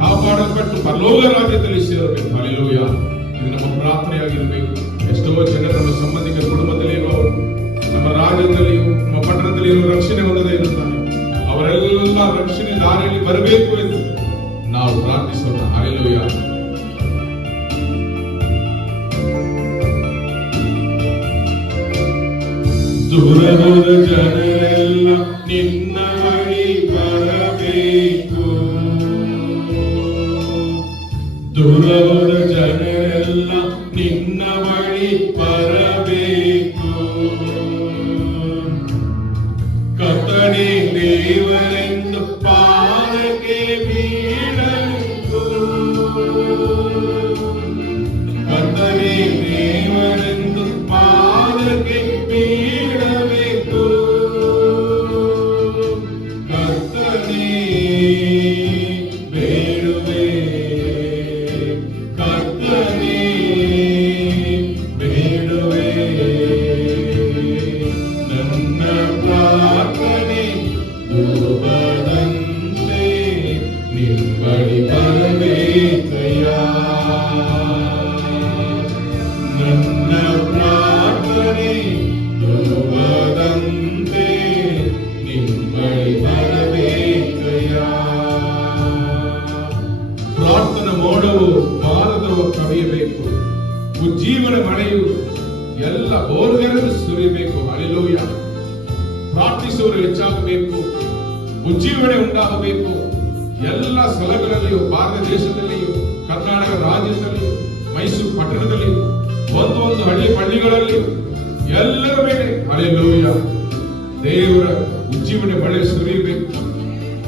ಕಾಪಾಡಲ್ಪಟ್ಟು ಪರಲೋಕ ರಾಜ್ಯದಲ್ಲಿ ಸೇರಬೇಕು. ಹಲ್ಲೆಲೂಯಾ. ಇದು ನಮ್ಮ ಪ್ರಾರ್ಥನೆಯಾಗಿರಬೇಕು. ಎಷ್ಟೋ ಜನರು ನಮ್ಮ ಸಂಬಂಧಿಕರ ಕುಟುಂಬದಲ್ಲಿ ಇರುವವರು, ನಮ್ಮ ರಾಜ್ಯದಲ್ಲಿಯೂ ನಮ್ಮ ಪಟ್ಟಣದಲ್ಲಿಯೂ ರಕ್ಷಣೆ ಹೊಂದದೇ ಇರುತ್ತಾರೆ. ಅವರೆಲ್ಲ ರಕ್ಷಣೆ ದಾರಿಯಲ್ಲಿ ಬರಬೇಕು ಎಂದು ನಾವು ಪ್ರಾರ್ಥಿಸೋಣ. ಹಲ್ಲೆಲೂಯಾ. ದೂರ ಹೋದ ಜನರೆಲ್ಲ ನಿನ್ನ ಬಳಿ ಬರಬೇಕು. ದೂರ ಹೋದ ಜನರೆಲ್ಲ ನಿನ್ನ ಬಳಿ ಬರಬೇಕು. ಕರ್ತನೇ ದೇವರೆಂದು ಪಾದಕ್ಕೆ ಬೀಳಬೇಕು. ಕರ್ತನೇ ದೇವರೆಂದು ಪಾದಕ್ಕೆ ಬೀಳಬೇಕು. ಕರ್ತನೇ ಬೇಡುವೆ, ಕರ್ತನೇ ಬೇಡುವೆ. ನನ್ನ ಪ್ರಾರ್ಥನೆ ಧೂಪದಂತೆ ನಿಂಬಳಿ ಬರಬೇಕಯ್ಯ. ನನ್ನ ಪ್ರಾರ್ಥನೆ ಧೂಪದಂತೆ ನಿಂಬಳಿ ಬರಬೇಕಯ್ಯ. ಪ್ರಾರ್ಥನಾ ಮೋಡವು ಭಾರತವು ಕವಿಯಬೇಕು. ಉಜ್ಜೀವನ ಮಳೆಯು ಎಲ್ಲ ಬೋರ್ಗರನ್ನು ಸುರಿಬೇಕು. ಹಲ್ಲೆಲೂಯಾ. ಪ್ರಾರ್ಥಿಸುವವರು ಹೆಚ್ಚಾಗಬೇಕು, ಉಜ್ಜೀವನೆ ಉಂಟಾಗಬೇಕು. ಎಲ್ಲ ಸ್ಥಳಗಳಲ್ಲಿಯೂ, ಭಾರತ ದೇಶದಲ್ಲಿಯೂ, ಕರ್ನಾಟಕ ರಾಜ್ಯದಲ್ಲಿಯೂ, ಮೈಸೂರು ಪಟ್ಟಣದಲ್ಲಿಯೂ, ಒಂದು ಹಳ್ಳಿಗಳಿಗಳಲ್ಲಿಯೂ ಎಲ್ಲರ ಮೇಲೆ ಹಲ್ಲೆಲೂಯಾ ದೇವರ ಉಜ್ಜೀವನೆ ಮಳೆ ಸುರಿಯಬೇಕು.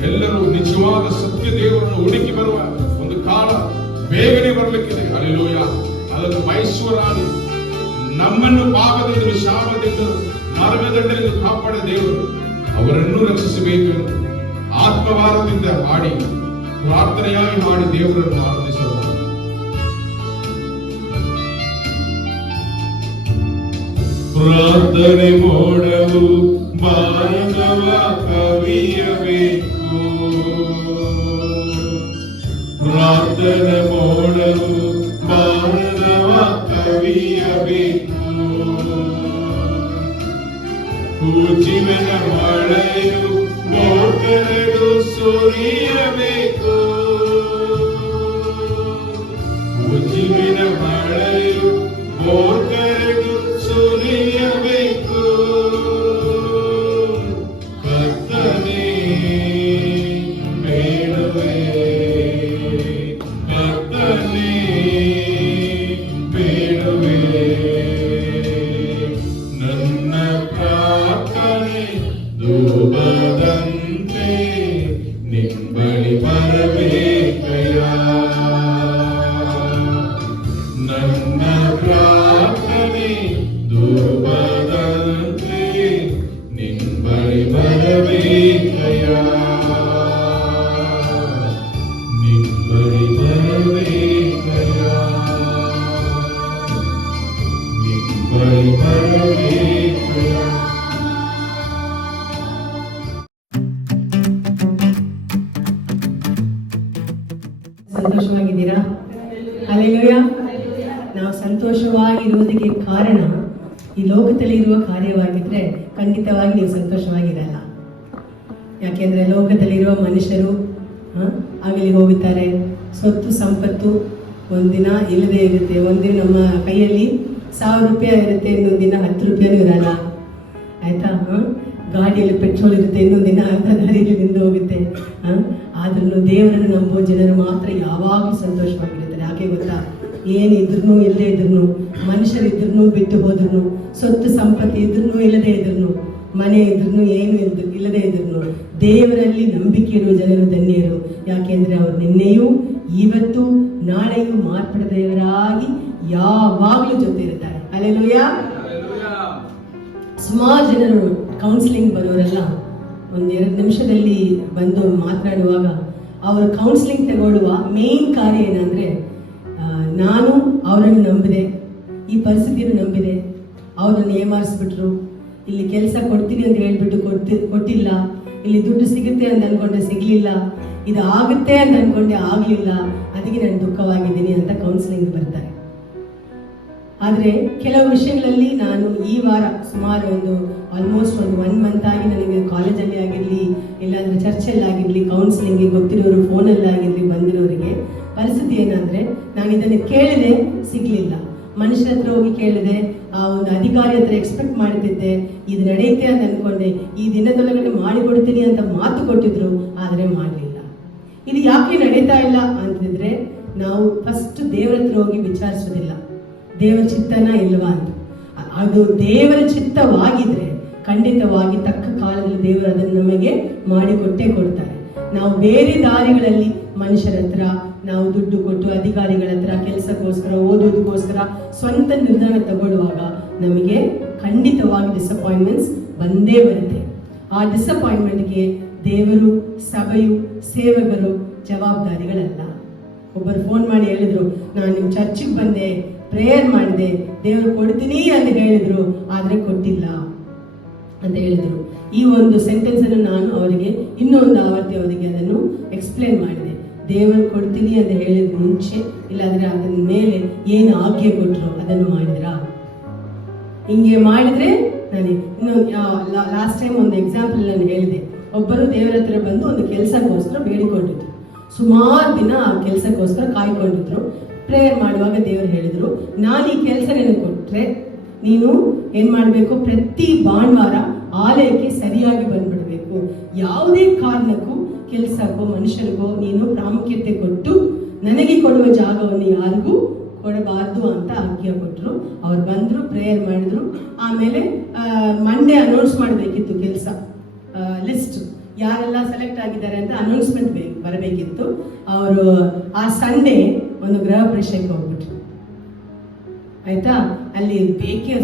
ಎಲ್ಲರೂ ನಿಜವಾದ ಸತ್ಯ ದೇವರನ್ನು ಹುಡುಕಿ ಬರುವ ಒಂದು ಕಾಲ ಬೇಗನೆ ಬರಲಿಕ್ಕಿದೆ. ಹಲ್ಲೆಲೂಯಾ. ಅದನ್ನು ಬಯಸುವರಾಗಿ ನಮ್ಮನ್ನು ಪಾಪದಿಂದ, ಶಾಪದಿಂದ, ನರಕದಂಡದಿಂದ ಕಾಪಾಡ ದೇವರು ಅವರನ್ನು ರಕ್ಷಿಸಬೇಕು. ಆತ್ಮಭಾರದಿಂದ ಹಾಡಿ, ಪ್ರಾರ್ಥನೆಯಾಗಿ ಹಾಡಿ ದೇವರನ್ನು ಆರಾಧಿಸೋಣ. ಪ್ರಾರ್ಥನೆ ಮೋಡವು ಭಾರತವ ಕವಿಯಬೇಕು. ಪ್ರಾರ್ಥನೆ ಮೋಡವು ಭಾರತವ ಕವಿಯಬೇಕು. ಉಜ್ಜೀವನ ಮಳೆಯು ಮೋಡಗಳು ಸುರಿಯಬೇಕು. ಉಜ್ಜೀವನ ಮಳೆಯು ಮೋಡಗಳು ಸುರಿಯಬೇಕು. ಕರ್ತನೇ ಬೇಡುವೆ, ಕರ್ತನೇ ಬೇಡುವೆ. ನನ್ನ ಪ್ರಾರ್ಥನೆ ಧೂಪದಂತೆ ನಿಂಬಳಿ ಬರಬೇಕಯ್ಯ. ನನ್ನ ಪ್ರಾರ್ಥನೆ ಧೂಪದಂತೆ ನಿಂಬಳಿ ಬರಬೇಕಯ್ಯ. ನಿಂಬಳಿ ಬರಬೇಕಯ್ಯ. ನಿಂಬಳಿ ಬರಬೇಕಯ್ಯ. ಸಂತೋಷವಾಗಿದ್ದೀರಾ? ಹಲ್ಲೆಲೂಯಾ. ನಾವು ಸಂತೋಷವಾಗಿರುವುದಕ್ಕೆ ಕಾರಣ ಈ ಲೋಕದಲ್ಲಿ ಇರುವ ಕಾರ್ಯವಾಗಿದ್ರೆ ಖಂಡಿತವಾಗಿ ನೀವು ಸಂತೋಷವಾಗಿರಲ್ಲ. ಯಾಕೆಂದ್ರೆ ಲೋಕದಲ್ಲಿರುವ ಮನುಷ್ಯರು ಆಗಲಿ ಹೋಗುತ್ತಾರೆ. ಸ್ವತ್ತು ಸಂಪತ್ತು ಒಂದಿನ ಇಲ್ಲದೆ ಇರುತ್ತೆ. ಒಂದಿನ ನಮ್ಮ ಕೈಯಲ್ಲಿ 1000 ರೂಪಾಯಿ ಇರುತ್ತೆ, ಇನ್ನೊಂದು ದಿನ 10 ರೂಪಾಯಿನೂ ಇರಲ್ಲ. ಆಯ್ತಾ? ಗಾಡಿಯಲ್ಲಿ ಪೆಟ್ರೋಲ್ ಇರುತ್ತೆ, ಇನ್ನೊಂದು ದಿನ ಅರ್ಧ ದಾರಿಯಲ್ಲಿ ನಿಂತು ಹೋಗುತ್ತೆ. ಆದ್ರೂ ದೇವರನ್ನು ನಂಬುವ ಜನರು ಮಾತ್ರ ಯಾವಾಗಲೂ ಸಂತೋಷವಾಗಿರ್ತಾರೆ. ಯಾಕೆ ಗೊತ್ತಾ? ಏನಿದ್ರು ಎಲ್ಲೇ ಇದ್ರು, ಮನುಷ್ಯರಿದ್ರು ಬಿಟ್ಟು ಹೋದ್ರು, ಸ್ವತ್ತು ಸಂಪತ್ತು ಇದ್ರು ಇಲ್ಲದೆ ಇದ್ರು, ಮನೆ ಇದ್ರು ಏನು ಇಲ್ಲದೆ ಇದ್ರು, ದೇವರಲ್ಲಿ ನಂಬಿಕೆ ಇರುವ ಜನರು ಧನ್ಯರು. ಯಾಕೆಂದ್ರೆ ಅವರು ನಿನ್ನೆಯೂ ಇವತ್ತು ನಾಳೆಯೂ ಮಾರ್ಪಡದವರಾಗಿ ಯಾವಾಗಲೂ ಜೊತೆ ಇರ್ತಾರೆ. ಹಲ್ಲೆಲೂಯಾ. ಸುಮಾರು ಜನರು ಕೌನ್ಸಿಲಿಂಗ್ ಬರೋರೆಲ್ಲ ಒಂದು 2 ನಿಮಿಷದಲ್ಲಿ ಬಂದು ಮಾತನಾಡುವಾಗ ಅವರು ಕೌನ್ಸಿಲಿಂಗ್ ತಗೊಳ್ಳುವ ಮೇನ್ ಕಾರ್ಯ ಏನಂದರೆ, ನಾನು ಅವರನ್ನು ನಂಬಿದೆ, ಈ ಪರಿಸ್ಥಿತಿಯನ್ನು ನಂಬಿದೆ, ಅವರನ್ನು ಏಮಾರಿಸ್ಬಿಟ್ರು, ಇಲ್ಲಿ ಕೆಲಸ ಕೊಡ್ತೀನಿ ಅಂತ ಹೇಳ್ಬಿಟ್ಟು ಕೊಟ್ಟಿಲ್ಲ, ಇಲ್ಲಿ ದುಡ್ಡು ಸಿಗುತ್ತೆ ಅಂತ ಅಂದ್ಕೊಂಡೆ ಸಿಗಲಿಲ್ಲ, ಇದು ಆಗುತ್ತೆ ಅಂತ ಅಂದ್ಕೊಂಡೆ ಆಗಲಿಲ್ಲ, ಅದಕ್ಕೆ ನಾನು ದುಃಖವಾಗಿದ್ದೀನಿ ಅಂತ ಕೌನ್ಸಿಲಿಂಗ್ ಬರ್ತಾರೆ. ಆದರೆ ಕೆಲವು ವಿಷಯಗಳಲ್ಲಿ ನಾನು ಈ ವಾರ ಸುಮಾರು ಆಲ್ಮೋಸ್ಟ್ 1 ಮಂತ್ ಆಗಿ ನನಗೆ ಕಾಲೇಜಲ್ಲಿ ಆಗಿರಲಿ, ಇಲ್ಲಾಂದರೆ ಚರ್ಚಲ್ಲಿ ಆಗಿರಲಿ, ಕೌನ್ಸಿಲಿಂಗ್ಗೆ ಗೊತ್ತಿರೋರು ಫೋನಲ್ಲಿ ಆಗಿರಲಿ ಬಂದಿರೋರಿಗೆ ಪರಿಸ್ಥಿತಿ ಏನಂದರೆ, ನಾನು ಇದನ್ನು ಕೇಳಿದೆ, ಸಿಗಲಿಲ್ಲ, ಮನುಷ್ಯರ ಹತ್ರ ಹೋಗಿ ಕೇಳಿದೆ, ಆ ಒಂದು ಅಧಿಕಾರಿ ಹತ್ರ ಎಕ್ಸ್ಪೆಕ್ಟ್ ಮಾಡ್ತಿದ್ದೆ, ಇದು ನಡೆಯುತ್ತೆ ಅಂತ ಅಂದ್ಕೊಂಡೆ, ಈ ದಿನದೊಳಗಡೆ ಮಾಡಿಕೊಡ್ತೀನಿ ಅಂತ ಮಾತು ಕೊಟ್ಟಿದ್ರು, ಆದರೆ ಮಾಡಲಿಲ್ಲ. ಇದು ಯಾಕೆ ನಡೀತಾ ಇಲ್ಲ ಅಂತಿದ್ರೆ, ನಾವು ಫಸ್ಟ್ ದೇವರ ಹತ್ರ ಹೋಗಿ ವಿಚಾರಿಸೋದಿಲ್ಲ, ದೇವರ ಚಿತ್ತನ ಇಲ್ವಾ ಅಂತ. ಅದು ದೇವರ ಚಿತ್ತವಾಗಿದ್ರೆ ಖಂಡಿತವಾಗಿ ತಕ್ಕ ಕಾಲದಲ್ಲಿ ದೇವರು ಅದನ್ನು ನಮಗೆ ಮಾಡಿಕೊಟ್ಟೇ ಕೊಡ್ತಾರೆ. ನಾವು ಬೇರೆ ದಾರಿಗಳಲ್ಲಿ ಮನುಷ್ಯರ ಹತ್ರ ನಾವು ದುಡ್ಡು ಕೊಟ್ಟು ಅಧಿಕಾರಿಗಳ ಹತ್ರ ಕೆಲಸಕ್ಕೋಸ್ಕರ ಓದೋದಕ್ಕೋಸ್ಕರ ಸ್ವಂತ ನಿರ್ಧಾರ ತಗೊಳ್ಳುವಾಗ ನಮಗೆ ಖಂಡಿತವಾಗಿ ಡಿಸಪಾಯಿಂಟ್ಮೆಂಟ್ಸ್ ಬಂದೇ ಬರುತ್ತೆ. ಆ ಡಿಸಪಾಯಿಂಟ್ಮೆಂಟ್ಗೆ ದೇವರು, ಸಭೆಯು, ಸೇವಕರು ಜವಾಬ್ದಾರಿಗಳಲ್ಲ. ಒಬ್ಬರು ಫೋನ್ ಮಾಡಿ ಹೇಳಿದ್ರು, ನಾನು ನಿಮ್ಮ ಚರ್ಚಿಗೆ ಬಂದೆ, ಪ್ರೇಯರ್ ಮಾಡಿದೆ, ದೇವರು ಕೊಡ್ತೀನಿ ಅಂತ ಹೇಳಿದ್ರು, ಆದರೆ ಕೊಟ್ಟಿಲ್ಲ ಅಂತ ಹೇಳಿದ್ರು. ಈ ಒಂದು ಸೆಂಟೆನ್ಸ್ ಅನ್ನು ನಾನು ಅವರಿಗೆ ಇನ್ನೊಂದು ಆವರ್ತಿ ಅವರಿಗೆ ಅದನ್ನು ಎಕ್ಸ್ಪ್ಲೇನ್ ಮಾಡಿದೆ. ದೇವರು ಕೊಡ್ತೀನಿ ಅಂತ ಹೇಳಿದ ಮುಂಚೆ, ಇಲ್ಲಾಂದ್ರೆ ಅದನ್ನ ಮೇಲೆ ಏನು ಆಜ್ಞೆ ಕೊಟ್ಟರು ಅದನ್ನು ಮಾಡಿದ್ರಾ? ಹಿಂಗೆ ಮಾಡಿದ್ರೆ ನಾನು ಇನ್ನು ಲಾಸ್ಟ್ ಟೈಮ್ ಒಂದು ಎಕ್ಸಾಂಪಲ್ ನಾನು ಹೇಳಿದೆ. ಒಬ್ಬರು ದೇವರ ಹತ್ರ ಬಂದು ಒಂದು ಕೆಲಸಕ್ಕೋಸ್ಕರ ಬೇಡಿಕೊಂಡಿದ್ರು, ಸುಮಾರು ದಿನ ಆ ಕೆಲಸಕ್ಕೋಸ್ಕರ ಕಾಯ್ಕೊಂಡಿದ್ರು. ಪ್ರೇಯರ್ ಮಾಡುವಾಗ ದೇವರು ಹೇಳಿದ್ರು, ನಾನು ಈ ಕೆಲಸ ನಿನಗೆ ಕೊಟ್ಟರೆ ನೀನು ಏನು ಮಾಡಬೇಕು, ಪ್ರತಿ ಭಾನುವಾರ ಆಲಯಕ್ಕೆ ಸರಿಯಾಗಿ ಬಂದ್ಬಿಡ್ಬೇಕು, ಯಾವುದೇ ಕಾರಣಕ್ಕೂ ಕೆಲಸಕ್ಕೋ ಮನುಷ್ಯರಿಗೋ ನೀನು ಪ್ರಾಮುಖ್ಯತೆ ಕೊಟ್ಟು ನನಗೆ ಕೊಡುವ ಜಾಗವನ್ನು ಯಾರಿಗೂ ಕೊಡಬಾರ್ದು ಅಂತ ಆಜ್ಞೆ ಕೊಟ್ಟರು. ಅವ್ರು ಬಂದರು, ಪ್ರೇಯರ್ ಮಾಡಿದ್ರು. ಆಮೇಲೆ ಮಂಡೇ ಅನೌನ್ಸ್ ಮಾಡಬೇಕಿತ್ತು, ಕೆಲಸ ಲಿಸ್ಟ್ ಯಾರೆಲ್ಲ ಸೆಲೆಕ್ಟ್ ಆಗಿದ್ದಾರೆ ಅಂತ ಅನೌನ್ಸ್ಮೆಂಟ್ ಬರಬೇಕಿತ್ತು. ಅವರು ಆ ಸಂಡೇ ಒಂದು ಗೃಹ ಪ್ರವೇಶಕ್ಕೆ ಹೋಗ್ಬಿಟ್ರು. ಆಯ್ತಾ, ಅಲ್ಲಿ ಬೇಕೆ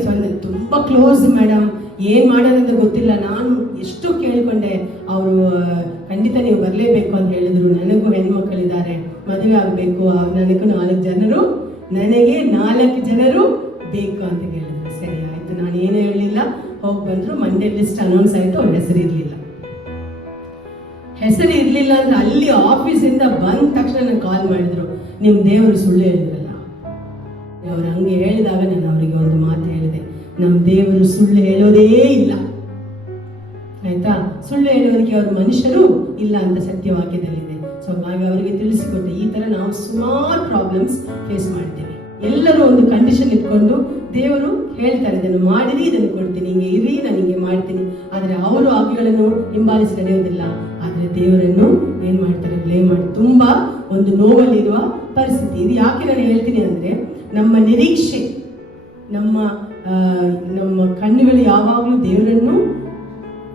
ತುಂಬಾ ಕ್ಲೋಸ್ ಮೇಡಮ್, ಏನ್ ಮಾಡೋದಂತ ಗೊತ್ತಿಲ್ಲ. ನಾನು ಎಷ್ಟು ಕೇಳಿಕೊಂಡೆ, ಅವರು ಖಂಡಿತ ನೀವು ಬರಲೇಬೇಕು ಅಂತ ಹೇಳಿದ್ರು. ನನಗೂ ಹೆಣ್ಮಕ್ಳಿದ್ದಾರೆ, ಮದುವೆ ಆಗಬೇಕು, ನನಗೆ 4 ಜನರು ಬೇಕು ಅಂತ ಹೇಳಿದ್ರು. ಸರಿ ಆಯ್ತು, ನಾನು ಏನು ಹೇಳಲಿಲ್ಲ, ಹೋಗಿ ಬಂದ್ರು. ಮಂಡೇ ಲಿಸ್ಟ್ ಅನೌನ್ಸ್ ಆಯ್ತು, ಅವ್ರ ಹೆಸರು ಇರಲಿಲ್ಲ ಅಂದ್ರೆ ಅಲ್ಲಿ ಆಫೀಸಿಂದ ಬಂದ ತಕ್ಷಣ ನನಗೆ ಕಾಲ್ ಮಾಡಿದ್ರು, ನಿಮ್ ದೇವರು ಸುಳ್ಳು ಹೇಳಿದ್ರಲ್ಲ. ಅವ್ರು ಹಂಗೆ ಹೇಳಿದಾಗ ನಾನು ಅವರಿಗೆ ಒಂದು ಮಾತು ಹೇಳಿದೆ, ನಮ್ಮ ದೇವರು ಸುಳ್ಳು ಹೇಳೋದೇ ಇಲ್ಲ. ಆಯ್ತಾ, ಸುಳ್ಳು ಹೇಳೋದಕ್ಕೆ ಅವರು ಮನುಷ್ಯರು ಇಲ್ಲ ಅಂತ ಸತ್ಯವಾಕ್ಯದಲ್ಲಿದೆ. ಸೊ ಹಾಗೆ ಅವರಿಗೆ ತಿಳಿಸಿಕೊಟ್ಟೆ, ಈ ತರ ನಾವು ಸುಮಾರು ಪ್ರಾಬ್ಲಮ್ಸ್ ಫೇಸ್ ಮಾಡ್ತೇವೆ. ಎಲ್ಲರೂ ಒಂದು ಕಂಡೀಷನ್ ಇಟ್ಕೊಂಡು ದೇವರು ಹೇಳ್ತಾರೆ, ಇದನ್ನು ಮಾಡಿರಿ, ಇದನ್ನು ಕೊಡ್ತೀನಿ, ಹಿಂಗೆ ಇರಿ, ನಾನು ಹಿಂಗೆ ಮಾಡ್ತೀನಿ. ಆದರೆ ಅವರು ಆಜ್ಞೆಗಳನ್ನು ಹಿಂಬಾಲಿಸಿ ನಡೆಯೋದಿಲ್ಲ. ಆದರೆ ದೇವರನ್ನು ಏನ್ ಮಾಡ್ತಾರೆ, ಬ್ಲೇಮ್ ಮಾಡಿ ತುಂಬಾ ಒಂದು ನೋವಲ್ಲಿರುವ ಪರಿಸ್ಥಿತಿ. ಇದು ಯಾಕೆ ನಾನು ಹೇಳ್ತೀನಿ ಅಂದ್ರೆ, ನಮ್ಮ ನಿರೀಕ್ಷೆ, ನಮ್ಮ ಕಣ್ಣುಗಳು ಯಾವಾಗಲೂ ದೇವರನ್ನು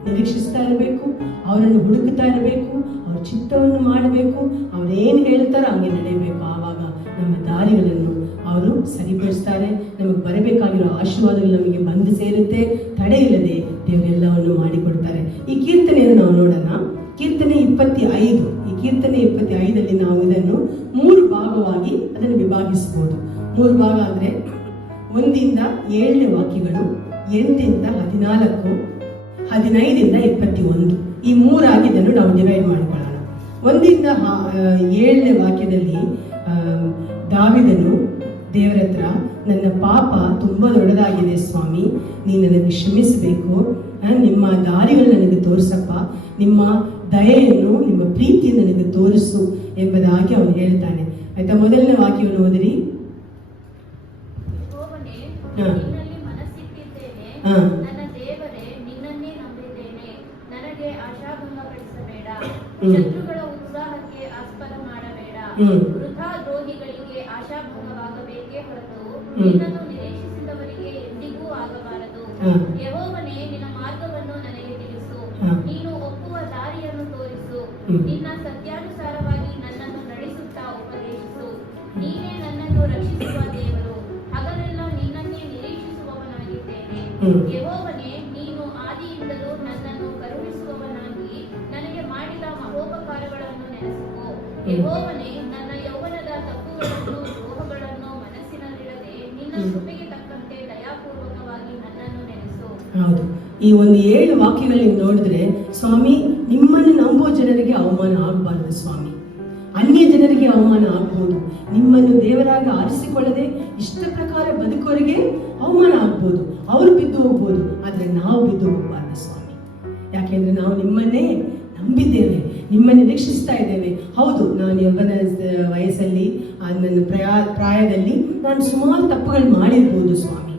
ನಿರೀಕ್ಷಿಸ್ತಾ ಇರಬೇಕು, ಅವರನ್ನು ಹುಡುಕ್ತಾ ಇರಬೇಕು, ಅವ್ರ ಚಿತ್ತವನ್ನು ಮಾಡಬೇಕು, ಅವ್ರೇನು ಹೇಳ್ತಾರೋ ಹಂಗೆ ನಡೆಯಬೇಕು. ಆವಾಗ ನಮ್ಮ ದಾರಿಗಳನ್ನು ಅವರು ಸರಿಪಡಿಸ್ತಾರೆ, ನಮಗೆ ಬರಬೇಕಾಗಿರೋ ಆಶೀರ್ವಾದಗಳು ನಮಗೆ ಬಂದು ಸೇರುತ್ತೆ, ತಡೆ ಇಲ್ಲದೆ ದೇವರೆಲ್ಲವನ್ನು ಮಾಡಿಕೊಡ್ತಾರೆ. ಈ ಕೀರ್ತನೆಯನ್ನು ನಾವು ನೋಡೋಣ. ಕೀರ್ತನೆ 25. ಈ ಕೀರ್ತನೆ 25 ನಾವು ಇದನ್ನು 3 ಭಾಗವಾಗಿ ಅದನ್ನು ವಿಭಾಗಿಸಬಹುದು. 3 ಭಾಗ ಅಂದ್ರೆ 1ರಿಂದ 7 ವಾಕ್ಯಗಳು, 8ರಿಂದ 14, 15ರಿಂದ 21, ಈ 3 ಆಗಿ ಇದನ್ನು ನಾವು ಡಿವೈಡ್ ಮಾಡಿಕೊಳ್ಳೋಣ. 1ರಿಂದ 7 ವಾಕ್ಯದಲ್ಲಿ ದಾವೀದನು ದೇವರ ಹತ್ರ, ನನ್ನ ಪಾಪ ತುಂಬ ದೊಡ್ಡದಾಗಿದೆ ಸ್ವಾಮಿ, ನೀನು ನನಗೆ ಕ್ಷಮಿಸಬೇಕು, ನಿಮ್ಮ ದಾರಿಗಳು ನನಗೆ ತೋರಿಸಪ್ಪ, ನಿಮ್ಮ ದಯೆಯನ್ನು, ನಿಮ್ಮ ಪ್ರೀತಿಯನ್ನು ನನಗೆ ತೋರಿಸು ಎಂಬುದಾಗಿ ಅವನು ಹೇಳ್ತಾನೆ. ಆಯ್ತಾ, ಮೊದಲನೇ ವಾಕ್ಯವನ್ನು ಓದಿರಿ. ಶತ್ರುಗಳ ಉತ್ಸಾಹಕ್ಕೆ ಆಸ್ಪದ ಮಾಡಬೇಡ, ವೃಥಾ ದ್ರೋಹಿಗಳಿಗೆ ಆಶಾಭಂಗವಾಗಬೇಕೇ ಹೊರತು ನಿನ್ನನ್ನು ನಿರೀಕ್ಷಿಸಿದವರಿಗೆ ಎಂದಿಗೂ ಆಗಬಾರದು. ಯೆಹೋವನೇ, ನಿನ್ನ ಮಾರ್ಗವನ್ನು ನನಗೆ ತಿಳಿಸು, ನೀನು ಒಪ್ಪುವ ದಾರಿಯನ್ನು ತೋರಿಸು, ನಿನ್ನ ಸತ್ಯಾನುಸಾರವಾಗಿ ನನ್ನನ್ನು ನಡೆಸುತ್ತಾ ಉಪದೇಶಿಸು. ನೀನೇ ನನ್ನನ್ನು ರಕ್ಷಿಸುವ ದೇವರು, ಹಗಲೆಲ್ಲ ನಿನ್ನನ್ನೇ ನಿರೀಕ್ಷಿಸುವವನಾಗಿದ್ದೇನೆ. ಯೆಹೋವನೇ, ನೀನು ಆದಿಯಿಂದಲೂ ದ್ರೋಹಗಳನ್ನು ಮನಸ್ಸಿನಲ್ಲಿಡದೆ ನಿನ್ನ ಕೃಪೆಗೆ ತಕ್ಕಂತೆ ದಯಾಪೂರ್ವಕವಾಗಿ ನನ್ನನ್ನು ನೆನೆಸು. ಹೌದು, ಈ ಒಂದು 7 ವಾಕ್ಯಗಳು ನೀವು ನೋಡಿದ್ರೆ, ಸ್ವಾಮಿ ನಿಮ್ಮನ್ನು ನಂಬುವ ಜನರಿಗೆ ಅವಮಾನ ಆಗಬಾರದು ಸ್ವಾಮಿ. ಅನ್ಯ ಜನರಿಗೆ ಅವಮಾನ ಆಗ್ಬೋದು, ನಿಮ್ಮನ್ನು ದೇವರಾಗಿ ಆರಿಸಿಕೊಳ್ಳದೆ ಇಷ್ಟ ಪ್ರಕಾರ ಬದುಕೋರಿಗೆ ಅವಮಾನ ಆಗ್ಬೋದು, ಅವರು ಬಿದ್ದು ಹೋಗ್ಬೋದು, ಆದರೆ ನಾವು ಬಿದ್ದು ಹೋಗಬಾರ್ದು ಸ್ವಾಮಿ. ಯಾಕೆಂದ್ರೆ ನಾವು ನಿಮ್ಮನ್ನೇ ನಂಬಿದ್ದೇವೆ, ನಿಮ್ಮನ್ನು ನಿರೀಕ್ಷಿಸ್ತಾ ಇದ್ದೇವೆ. ಹೌದು, ನಾನು ಯೌವನ ವಯಸ್ಸಲ್ಲಿ ನನ್ನ ಪ್ರಾಯದಲ್ಲಿ ನಾನು ಸುಮಾರು ತಪ್ಪುಗಳು ಮಾಡಿರ್ಬೋದು ಸ್ವಾಮಿ,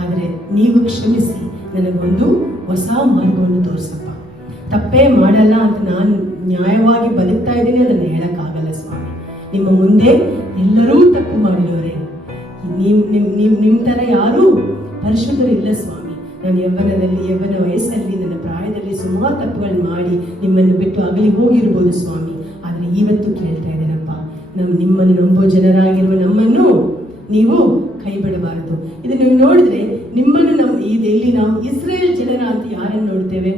ಆದರೆ ನೀವು ಕ್ಷಮಿಸಿ ನನಗೊಂದು ಹೊಸ ಮಾರ್ಗವನ್ನು ತೋರಿಸಪ್ಪ. ತಪ್ಪೇ ಮಾಡಲ್ಲ ಅಂತ ನಾನು ನ್ಯಾಯವಾಗಿ ಬದುಕ್ತಾ ಇದ್ದೀನಿ ಅದನ್ನು ಹೇಳಕ್ಕಾಗಲ್ಲ ಸ್ವಾಮಿ. ನಿಮ್ಮ ಮುಂದೆ ಎಲ್ಲರೂ ತಪ್ಪು ಮಾಡಿದವರೇ, ನಿಮ್ಮ ಥರ ಯಾರೂ ಪರಿಶುದ್ಧರು ಇಲ್ಲ ಸ್ವಾಮಿ. ನಾನು ಯೌವನ ವಯಸ್ಸಲ್ಲಿ ನನ್ನ ಪ್ರಾಯದಲ್ಲಿ ಸುಮಾರು ತಪ್ಪುಗಳು ಮಾಡಿ ನಿಮ್ಮನ್ನು ಬಿಟ್ಟು ಅಗಲಿ ಹೋಗಿರ್ಬೋದು ಸ್ವಾಮಿ, ಆದರೆ ಇವತ್ತು ಕೇಳ್ತಾ ಇದ್ದೇನಪ್ಪ, ನಿಮ್ಮನ್ನು ನಂಬೋ ಜನರಾಗಿರುವ ನಮ್ಮನ್ನು ನೀವು ಕೈ ಬಿಡಬಾರದು. ಇದು ನೀವು ನೋಡಿದ್ರೆ ನಿಮ್ಮನ್ನು ಇಲ್ಲಿ ನಾವು ಇಸ್ರೇಲ್ ಜನರ ಅಂತ ಯಾರನ್ನು ನೋಡ್ತೇವೆ?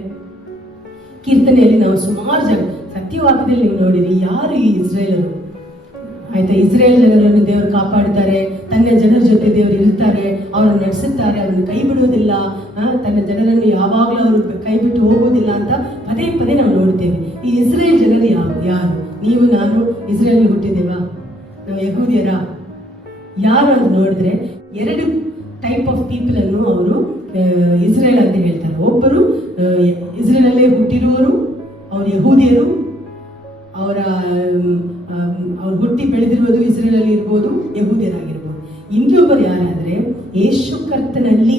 ಕೀರ್ತನೆಯಲ್ಲಿ ನಾವು ಸುಮಾರು ಜನ, ಸತ್ಯವಾಕ್ಯದಲ್ಲಿ ನೀವು ನೋಡಿರಿ, ಯಾರು ಈ ಇಸ್ರೇಲರು? ಆಯ್ತಾ, ಇಸ್ರೇಲ್ ಜನರನ್ನು ದೇವರು ಕಾಪಾಡ್ತಾರೆ, ತನ್ನ ಜನರ ಜೊತೆ ದೇವರು ಇರ್ತಾರೆ, ಅವರನ್ನು ನಡೆಸುತ್ತಾರೆ, ಅವರನ್ನು ಕೈ ಬಿಡುವುದಿಲ್ಲ, ತನ್ನ ಜನರನ್ನು ಯಾವಾಗಲೂ ಅವರು ಕೈ ಬಿಟ್ಟು ಹೋಗುವುದಿಲ್ಲ ಅಂತ ಪದೇ ಪದೇ ನಾವು ನೋಡ್ತೇವೆ. ಈ ಇಸ್ರೇಲ್ ಜನರು ಯಾರು? ನೀವು ನಾನು ಇಸ್ರೇಲ್ ಹುಟ್ಟಿದ್ದೇವಾ? ನಾವು ಯಹೂದ್ಯರ? ಯಾರು ಅಂತ ನೋಡಿದ್ರೆ 2 ಟೈಪ್ ಆಫ್ ಪೀಪಲ್ ಅನ್ನು ಅವರು ಇಸ್ರೇಲ್ ಅಂತ ಹೇಳ್ತಾರೆ. ಒಬ್ಬರು ಇಸ್ರೇಲಲ್ಲೇ ಹುಟ್ಟಿರುವವರು, ಅವರು ಯಹೂದಿಯರು, ಅವ್ರು ಹುಟ್ಟಿ ಬೆಳೆದಿರುವುದು ಇಸ್ರೇಲಲ್ಲಿ ಇರ್ಬೋದು, ಯಹೂದಿಯರಾಗಿರ್ಬೋದು. ಇನ್ನೊಬ್ಬರು ಯಾರಾದ್ರೆ ಯೇಸು ಕರ್ತನಲ್ಲಿ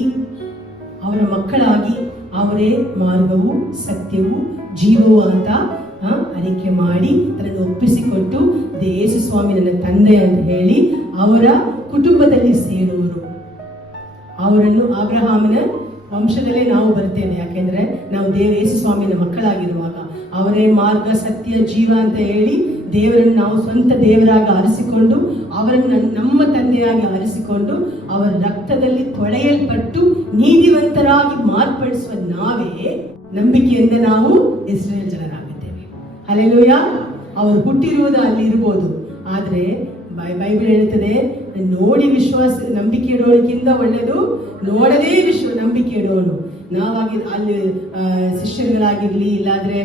ಅವರ ಮಕ್ಕಳಾಗಿ ಅವರೇ ಮಾರ್ಗವು ಸತ್ಯವು ಜೀವವು ಅಂತ ಅರಿಕೆ ಮಾಡಿ ತನ್ನನ್ನು ಒಪ್ಪಿಸಿಕೊಟ್ಟು ಯೇಸು ಸ್ವಾಮಿ ನನ್ನ ತಂದೆ ಅಂತ ಹೇಳಿ ಅವರ ಕುಟುಂಬದಲ್ಲಿ ಸೇರುವರು. ಅವರನ್ನು ಅಬ್ರಹಾಮನ ವಂಶದಲ್ಲೇ ನಾವು ಬರ್ತೇವೆ. ಯಾಕೆಂದ್ರೆ ನಾವು ಯೇಸು ಸ್ವಾಮಿನ ಮಕ್ಕಳಾಗಿರುವಾಗ ಅವರೇ ಮಾರ್ಗ ಸತ್ಯ ಜೀವ ಅಂತ ಹೇಳಿ ದೇವರನ್ನು ನಾವು ಸ್ವಂತ ದೇವರಾಗಿ ಆರಿಸಿಕೊಂಡು ಅವರನ್ನು ನಮ್ಮ ತಂದೆಯಾಗಿ ಆರಿಸಿಕೊಂಡು ಅವರ ರಕ್ತದಲ್ಲಿ ತೊಳೆಯಲ್ಪಟ್ಟು ನೀತಿವಂತರಾಗಿ ಮಾರ್ಪಡಿಸುವ ನಾವೇ ನಂಬಿಕೆಯಿಂದ ನಾವು ಇಸ್ರೇಲ್ ಜನರಾಗಿದ್ದೇವೆ. ಹಲ್ಲೆಲೂಯಾ. ಅವರು ಹುಟ್ಟಿರುವುದು ಅಲ್ಲಿ ಇರ್ಬೋದು, ಆದರೆ ಬೈಬಲ್ ಹೇಳ್ತದೆ, ನೋಡಿ ನಂಬಿಕೆ ಇಡೋಣಕ್ಕಿಂತ ಒಳ್ಳೆಯದು ನೋಡದೇ ನಂಬಿಕೆ ಇಡೋನು. ನಾವಾಗಿ ಅಲ್ಲಿ ಶಿಷ್ಯರುಗಳಾಗಿರ್ಲಿ, ಇಲ್ಲಾದ್ರೆ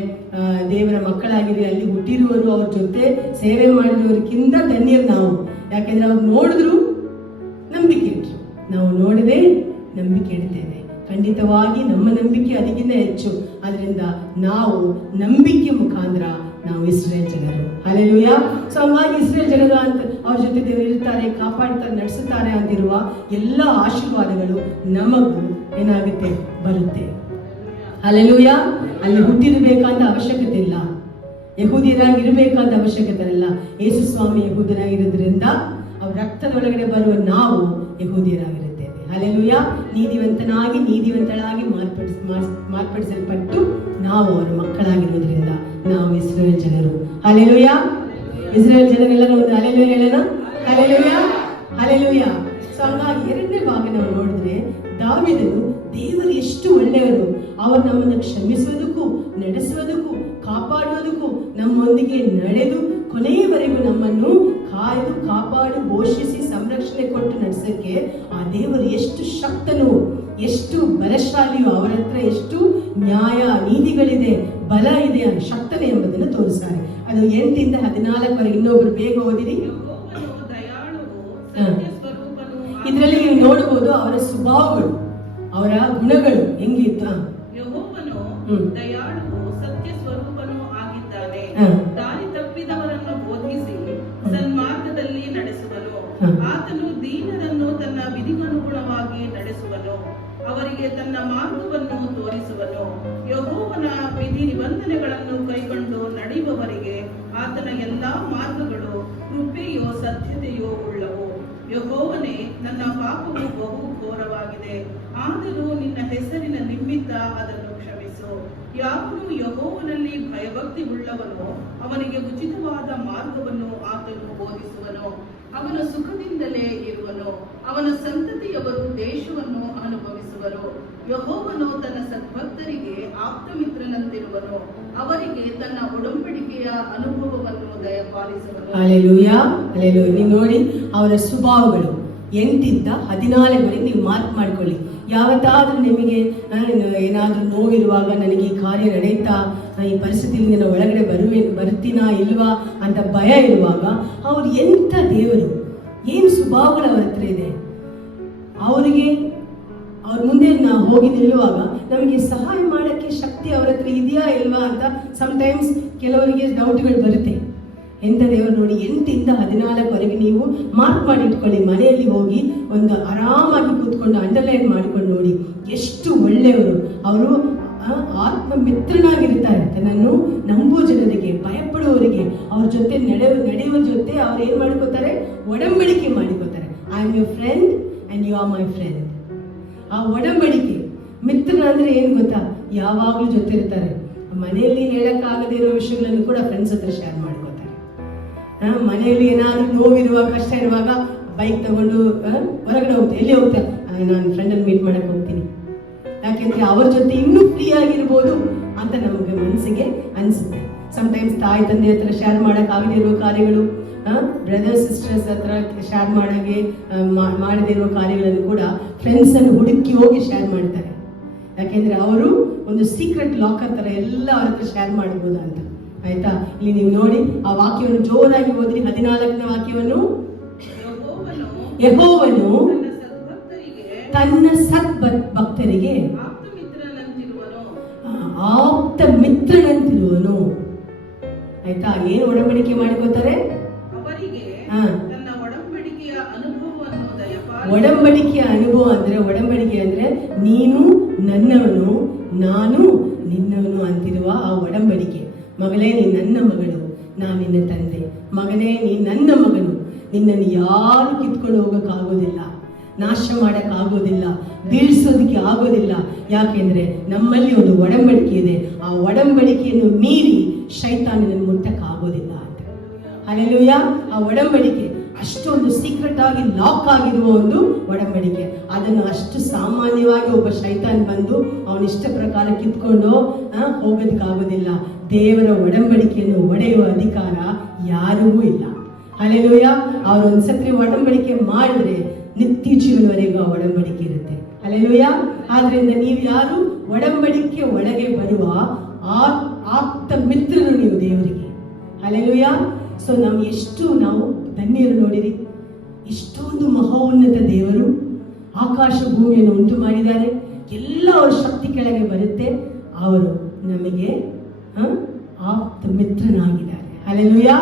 ದೇವರ ಮಕ್ಕಳಾಗಿರ್ಲಿ, ಅಲ್ಲಿ ಹುಟ್ಟಿರುವರು ಅವ್ರ ಜೊತೆ ಸೇವೆ ಮಾಡಿರೋರ್ಕಿಂತ ಧನ್ಯರು ನಾವು. ಯಾಕೆಂದ್ರೆ ಅವ್ರು ನೋಡಿದ್ರು ನಂಬಿಕೆ ಇಟ್ರು, ನಾವು ನೋಡದೆ ನಂಬಿಕೆ ಇಡ್ತೇವೆ. ಖಂಡಿತವಾಗಿ ನಮ್ಮ ನಂಬಿಕೆ ಅದಕ್ಕಿಂತ ಹೆಚ್ಚು. ಅದರಿಂದ ನಾವು ನಂಬಿಕೆ ಮುಖಾಂತರ ನಾವು ಇಸ್ರೇಲ್ ಜನರು. ಹಲ್ಲೆಲೂಯಾ. ಸೊ ಹಂಗಾಗಿ ಇಸ್ರೇಲ್ ಜನರು ಅಂತ ಅವ್ರ ಜೊತೆ ದೇವರು ಇರ್ತಾರೆ, ಕಾಪಾಡ್ತಾರೆ, ನಡೆಸುತ್ತಾರೆ ಅಂತಿರುವ ಎಲ್ಲ ಆಶೀರ್ವಾದಗಳು ನಮಗೂ ಏನಾಗುತ್ತೆ, ಬರುತ್ತೆ. ಹಲ್ಲೆಲೂಯಾ. ಅಲ್ಲಿ ಹುಟ್ಟಿರಬೇಕಂತ ಅವಶ್ಯಕತೆ ಇಲ್ಲ, ಯಹೂದಿಯರಾಗಿ ಇರಬೇಕಂತ ಅವಶ್ಯಕತೆ ಇಲ್ಲ. ಯೇಸು ಸ್ವಾಮಿ ಯಹೂದರಾಗಿರೋದ್ರಿಂದ ಅವ್ರ ರಕ್ತದೊಳಗಡೆ ಬರುವ ನಾವು ಯಹೂದಿಯರಾಗಿರುತ್ತೇವೆ. ಹಲ್ಲೆಲೂಯಾ. ನೀತಿವಂತಳಾಗಿ ಮಾರ್ಪಡಿಸಲ್ಪಟ್ಟು ನಾವು ಅವರ ಮಕ್ಕಳಾಗಿರೋದ್ರಿಂದ ನಾವು ಇಸ್ರೇಲ್ ಜನರು. ಹಲ್ಲೆಲೂಯಾ. ಇಸ್ರೇಲ್ ಜನರೆಲ್ಲರೂ ಒಂದು ಹಲ್ಲೆಲೂಯಾ ಹೇಳೋಣ. Hallelujah, hallelujah. ಸೊ ಹಾಗಾಗಿ 2ನೇ ಭಾಗ ನಾವು ನೋಡಿದ್ರೆ, ದಾವೀದನು ದೇವರು ಎಷ್ಟು ಒಳ್ಳೆಯವರು, ಅವರು ನಮ್ಮನ್ನು ಕ್ಷಮಿಸುವುದಕ್ಕೂ ನಡೆಸುವುದಕ್ಕೂ ಕಾಪಾಡುವುದಕ್ಕೂ ನಮ್ಮೊಂದಿಗೆ ನಡೆದು ಕೊನೆಯವರೆಗೂ ನಮ್ಮನ್ನು ಕಾಯ್ದು ಕಾಪಾಡು ಘೋಷಿಸಿ ಸಂರಕ್ಷಣೆ ಕೊಟ್ಟು ನಡೆಸಕ್ಕೆ ಆ ದೇವರು ಎಷ್ಟು ಶಕ್ತನು, ಎಷ್ಟು ಬಲಶಾಲಿಯೋ, ಅವರ ಹತ್ರ ಎಷ್ಟು ನ್ಯಾಯ ನೀತಿಗಳಿದೆ, ಬಲ ಇದೆ, ಶಕ್ತನೆ ಎಂಬುದನ್ನು ತೋರಿಸ್ತಾರೆ. ಅದು 8ರಿಂದ 14 ಇನ್ನೊಬ್ರು ಬೇಗ ಓದಿರಿ. ಇದರಲ್ಲಿ ನೀವು ನೋಡಬಹುದು ಅವರ ಸ್ವಭಾವಗಳು, ಅವರ ಗುಣಗಳು ಹೆಂಗಿತ್ತು. ಯೆಹೋವನು ದಯಾಳುವು ಸತ್ಯ ಸ್ವರೂಪನೂ ಆಗಿದ್ದಾನೆ. ದಾರಿ ತಪ್ಪಿದವರನ್ನು ಬೋಧಿಸಿ ಸನ್ಮಾರ್ಗದಲ್ಲಿ ನಡೆಸುವನು. ಆತನು ದೀನರನ್ನು ತನ್ನ ವಿಧಿಗನುಗುಣವಾಗಿ ನಡೆಸುವನು, ಅವರಿಗೆ ತನ್ನ ಮಾರ್ಗವನ್ನು ತೋರಿಸುವನು. ಯೆಹೋವನ ವಿಧಿ ನಿಬಂಧನೆಗಳನ್ನು ಕೈಕೊಂಡು ನಡೆಯುವವರಿಗೆ ಆತನ ಎಲ್ಲಾ ಮಾರ್ಗಗಳು ಕೃಪೆಯೋ ಸತ್ಯತೆಯೋ ಉಳ್ಳವು. ಯೆಹೋವನೇ, ನನ್ನ ಪಾಪವು ಬಹು ಘೋರವಾಗಿದೆ, ಆದರೂ ನಿನ್ನ ಹೆಸರಿನ ನಿಮಿತ್ತ ಅದನ್ನು ಕ್ಷಮಿಸು. ಯಾವನು ಯೆಹೋವನಲ್ಲಿ ಭಯಭಕ್ತಿ ಉಳ್ಳವನೋ ಅವನಿಗೆ ಉಚಿತವಾದ ಮಾರ್ಗವನ್ನು ಆತನು ಬೋಧಿಸುವನು. ಅವನು ಸುಖದಿಂದಲೇ ಇರುವನು, ಅವನ ಸಂತತಿಯವರು ದೇಶವನ್ನು ಅನುಭವಿಸುವರು. ಯೆಹೋವನು ತನ್ನ ಸದ್ಭಕ್ತರಿಗೆ ಆಪ್ತಮಿತ್ರನಂತಿರುವನು. ಅವರಿಗೆ ತನ್ನ ಒಡಂಬಡಿಕೆಯ ಅನುಭವವನ್ನು ದಯಪಾಲಿಸುವನು. Hallelujah, hallelujah. ನೀವು ನೋಡಿ ಅವರ ಸ್ವಭಾವಗಳು 8ರಿಂದ 14 ನೀವು ಮಾರ್ಕ್ ಮಾಡ್ಕೊಳ್ಳಿ. ಯಾವತ್ತಾದ್ರೂ ನಿಮಗೆ ಏನಾದ್ರೂ ನೋವಿರುವಾಗ, ನನಗೆ ಈ ಕಾರ್ಯ ನಡೆಯುತ್ತಾ, ಈ ಪರಿಸ್ಥಿತಿಯಿಂದ ನಾನು ಒಳಗಡೆ ಬರ್ತೀನಾ ಇಲ್ವಾ ಅಂತ ಭಯ ಇರುವಾಗ, ಅವ್ರು ಎಂಥ ದೇವರು, ಏನು ಸ್ವಭಾವಗಳು ಅವರ ಹತ್ರ ಇದೆ. ಅವರಿಗೆ ಅವ್ರ ಮುಂದೆ ನಾವು ಹೋಗಿ ನಿಲ್ಲುವಾಗ ನಮಗೆ ಸಹಾಯ ಮಾಡೋಕ್ಕೆ ಶಕ್ತಿ ಅವರ ಹತ್ರ ಇದೆಯಾ ಇಲ್ವಾ ಅಂತ ಸಮ್ಟೈಮ್ಸ್ ಕೆಲವರಿಗೆ ಡೌಟ್ಗಳು ಬರುತ್ತೆ. ಎಂಥ ದೇವರು ನೋಡಿ, 8ರಿಂದ 14 ನೀವು ಮಾರ್ಕ್ ಮಾಡಿ ಇಟ್ಕೊಳ್ಳಿ. ಮನೆಯಲ್ಲಿ ಹೋಗಿ ಒಂದು ಆರಾಮಾಗಿ ಕೂತ್ಕೊಂಡು ಅಂಡರ್ಲೈನ್ ಮಾಡ್ಕೊಂಡು ನೋಡಿ, ಎಷ್ಟು ಒಳ್ಳೆಯವರು ಅವರು. ಆತ್ಮ ಮಿತ್ರನಾಗಿರ್ತಾರೆ. ತನ್ನನ್ನು ನಂಬುವ ಜನರಿಗೆ, ಭಯಪಡುವವರಿಗೆ, ಅವ್ರ ಜೊತೆ ನಡೆಯುವ ಜೊತೆ ಅವ್ರು ಏನ್ ಮಾಡ್ಕೋತಾರೆ, ಒಡಂಬಡಿಕೆ ಮಾಡಿಕೋತಾರೆ. I am your friend and you are my friend. ಆ ಒಡಂಬಡಿಕೆ ಮಿತ್ರನ ಅಂದ್ರೆ ಏನ್ ಗೊತ್ತಾ, ಯಾವಾಗ್ಲೂ ಜೊತೆ ಇರ್ತಾರೆ. ಮನೆಯಲ್ಲಿ ಹೇಳಕ್ಕಾಗದೇ ಇರೋ ವಿಷಯಗಳನ್ನು ಕೂಡ ಫ್ರೆಂಡ್ಸ್ ಹತ್ರ ಶೇರ್ ಮಾಡ್ಕೋತಾರೆ. ಮನೆಯಲ್ಲಿ ಏನಾದ್ರು ನೋವಿರುವಾಗ, ಕಷ್ಟ ಇರುವಾಗ ಬೈಕ್ ತಗೊಂಡು ಹೊರಗಡೆ ಹೋಗ್ತಾರೆ. ಎಲ್ಲಿ ಹೋಗ್ತಾರೆ, ನಾನು ಫ್ರೆಂಡನ್ನು ಮೀಟ್ ಮಾಡಕ್ ಹೋಗ್ತೀನಿ. ಯಾಕೆಂದ್ರೆ ಅವ್ರ ಜೊತೆ ಇನ್ನೂ ಫ್ರೀ ಆಗಿರ್ಬೋದು ಅಂತ ನಮಗೆ ಮನಸ್ಸಿಗೆ ಅನ್ಸುತ್ತೆ. ಸಮ್ಟೈಮ್ಸ್ ತಾಯಿ ತಂದೆ ಹತ್ರ ಶೇರ್ ಮಾಡಕ್ ಆಗದೇ ಇರುವ ಕಾರ್ಯಗಳು, ಬ್ರದರ್ಸ್ ಸಿಸ್ಟರ್ಸ್ ಹತ್ರ ಶೇರ್ ಮಾಡದೇ ಇರುವ ಕಾರ್ಯಗಳನ್ನು ಕೂಡ ಫ್ರೆಂಡ್ಸ್ ಅನ್ನು ಹುಡುಕಿ ಹೋಗಿ ಶೇರ್ ಮಾಡ್ತಾರೆ. ಯಾಕೆಂದ್ರೆ ಅವರು ಒಂದು ಸೀಕ್ರೆಟ್ ಲಾಕರ್ ತರ ಎಲ್ಲ ಅವ್ರ ಹತ್ರ ಶೇರ್ ಮಾಡಬಹುದು ಅಂತ. ಆಯ್ತಾ, ಇಲ್ಲಿ ನೀವು ನೋಡಿ ಆ ವಾಕ್ಯವನ್ನು ಜೋರಾಗಿ ಓದ್ರಿ. 14ನೇ ವಾಕ್ಯವನ್ನು, ಯೆಹೋವನು ತನ್ನ ಸದ್ಭಕ್ತರಿಗೆ ಆಪ್ತ ಮಿತ್ರನಂತಿರುವನು. ಆಯ್ತಾ, ಏನು ಒಡಂಬಡಿಕೆ ಮಾಡಿಕೋತಾರೆ, ಒಡಂಬಡಿಕೆಯ ಅನುಭವ ಅಂದ್ರೆ, ಒಡಂಬಡಿಕೆ ಅಂದ್ರೆ ನೀನು ನನ್ನವನು, ನಾನು ನಿನ್ನವನು ಅಂತಿರುವ ಆ ಒಡಂಬಡಿಕೆ. ಮಗಳೇ, ನೀ ನನ್ನ ಮಗಳು, ನಾನು ನಿನ್ನ ತಂದೆ. ಮಗನೇ, ನೀ ನನ್ನ ಮಗನು. ನಿನ್ನನ್ನು ಯಾರು ಕಿತ್ಕೊಂಡು ಹೋಗಕ್ಕಾಗೋದಿಲ್ಲ, ನಾಶ ಮಾಡಕ್ಕಾಗೋದಿಲ್ಲ, ಬೀಳ್ಸೋದಕ್ಕೆ ಆಗೋದಿಲ್ಲ. ಯಾಕೆಂದ್ರೆ ನಮ್ಮಲ್ಲಿ ಒಂದು ಒಡಂಬಡಿಕೆ ಇದೆ. ಆ ಒಡಂಬಡಿಕೆಯನ್ನು ಮೀರಿ ಶೈತಾನನನ್ನು ಮುಟ್ಟಕ್ಕಾಗೋದಿಲ್ಲ ಅಂತ. ಹಲ್ಲೆಲೂಯಾ. ಆ ಒಡಂಬಡಿಕೆ ಅಷ್ಟೊಂದು ಸೀಕ್ರೆಟ್ ಆಗಿ ಲಾಕ್ ಆಗಿರುವ ಒಂದು ಒಡಂಬಡಿಕೆ. ಅದನ್ನು ಅಷ್ಟು ಸಾಮಾನ್ಯವಾಗಿ ಒಬ್ಬ ಶೈತಾನ್ ಬಂದು ಅವನ ಇಷ್ಟ ಪ್ರಕಾರ ಕಿತ್ಕೊಂಡು ಹೋಗೋದಕ್ಕಾಗೋದಿಲ್ಲ. ದೇವರ ಒಡಂಬಡಿಕೆಯನ್ನು ಒಡೆಯುವ ಅಧಿಕಾರ ಯಾರಿಗೂ ಇಲ್ಲ. ಹಲ್ಲೆಲೂಯಾ. ಅವರು ಒಂದ್ಸತಿ ಒಡಂಬಡಿಕೆ ಮಾಡಿದ್ರೆ ನಿತ್ಯ ಜೀವನವರೆಗೂ ಆ ಒಡಂಬಡಿಕೆ ಇರುತ್ತೆ. ಹಲ್ಲೆಲೂಯಾ. ಆದ್ರಿಂದ ನೀವು ಯಾರು ಒಡಂಬಡಿಕೆ ಒಳಗೆ ಬರುವ ಆಪ್ತ ಮಿತ್ರರು ನೀವು ದೇವರಿಗೆ. ಹಲ್ಲೆಲೂಯಾ. ಸೊ ನಾವು ಧನ್ಯರು ನೋಡಿರಿ. ಇಷ್ಟೊಂದು ಮಹೋನ್ನತ ದೇವರು ಆಕಾಶ ಭೂಮಿಯನ್ನು ಉಂಟು ಮಾಡಿದ್ದಾರೆ. ಎಲ್ಲ ಅವರ ಶಕ್ತಿ ಕೆಳಗೆ ಬರುತ್ತೆ. ಅವರು ನಮಗೆ ಆಪ್ತ ಮಿತ್ರನಾಗಿದ್ದಾರೆ. ಹಲ್ಲೆಲೂಯಾ.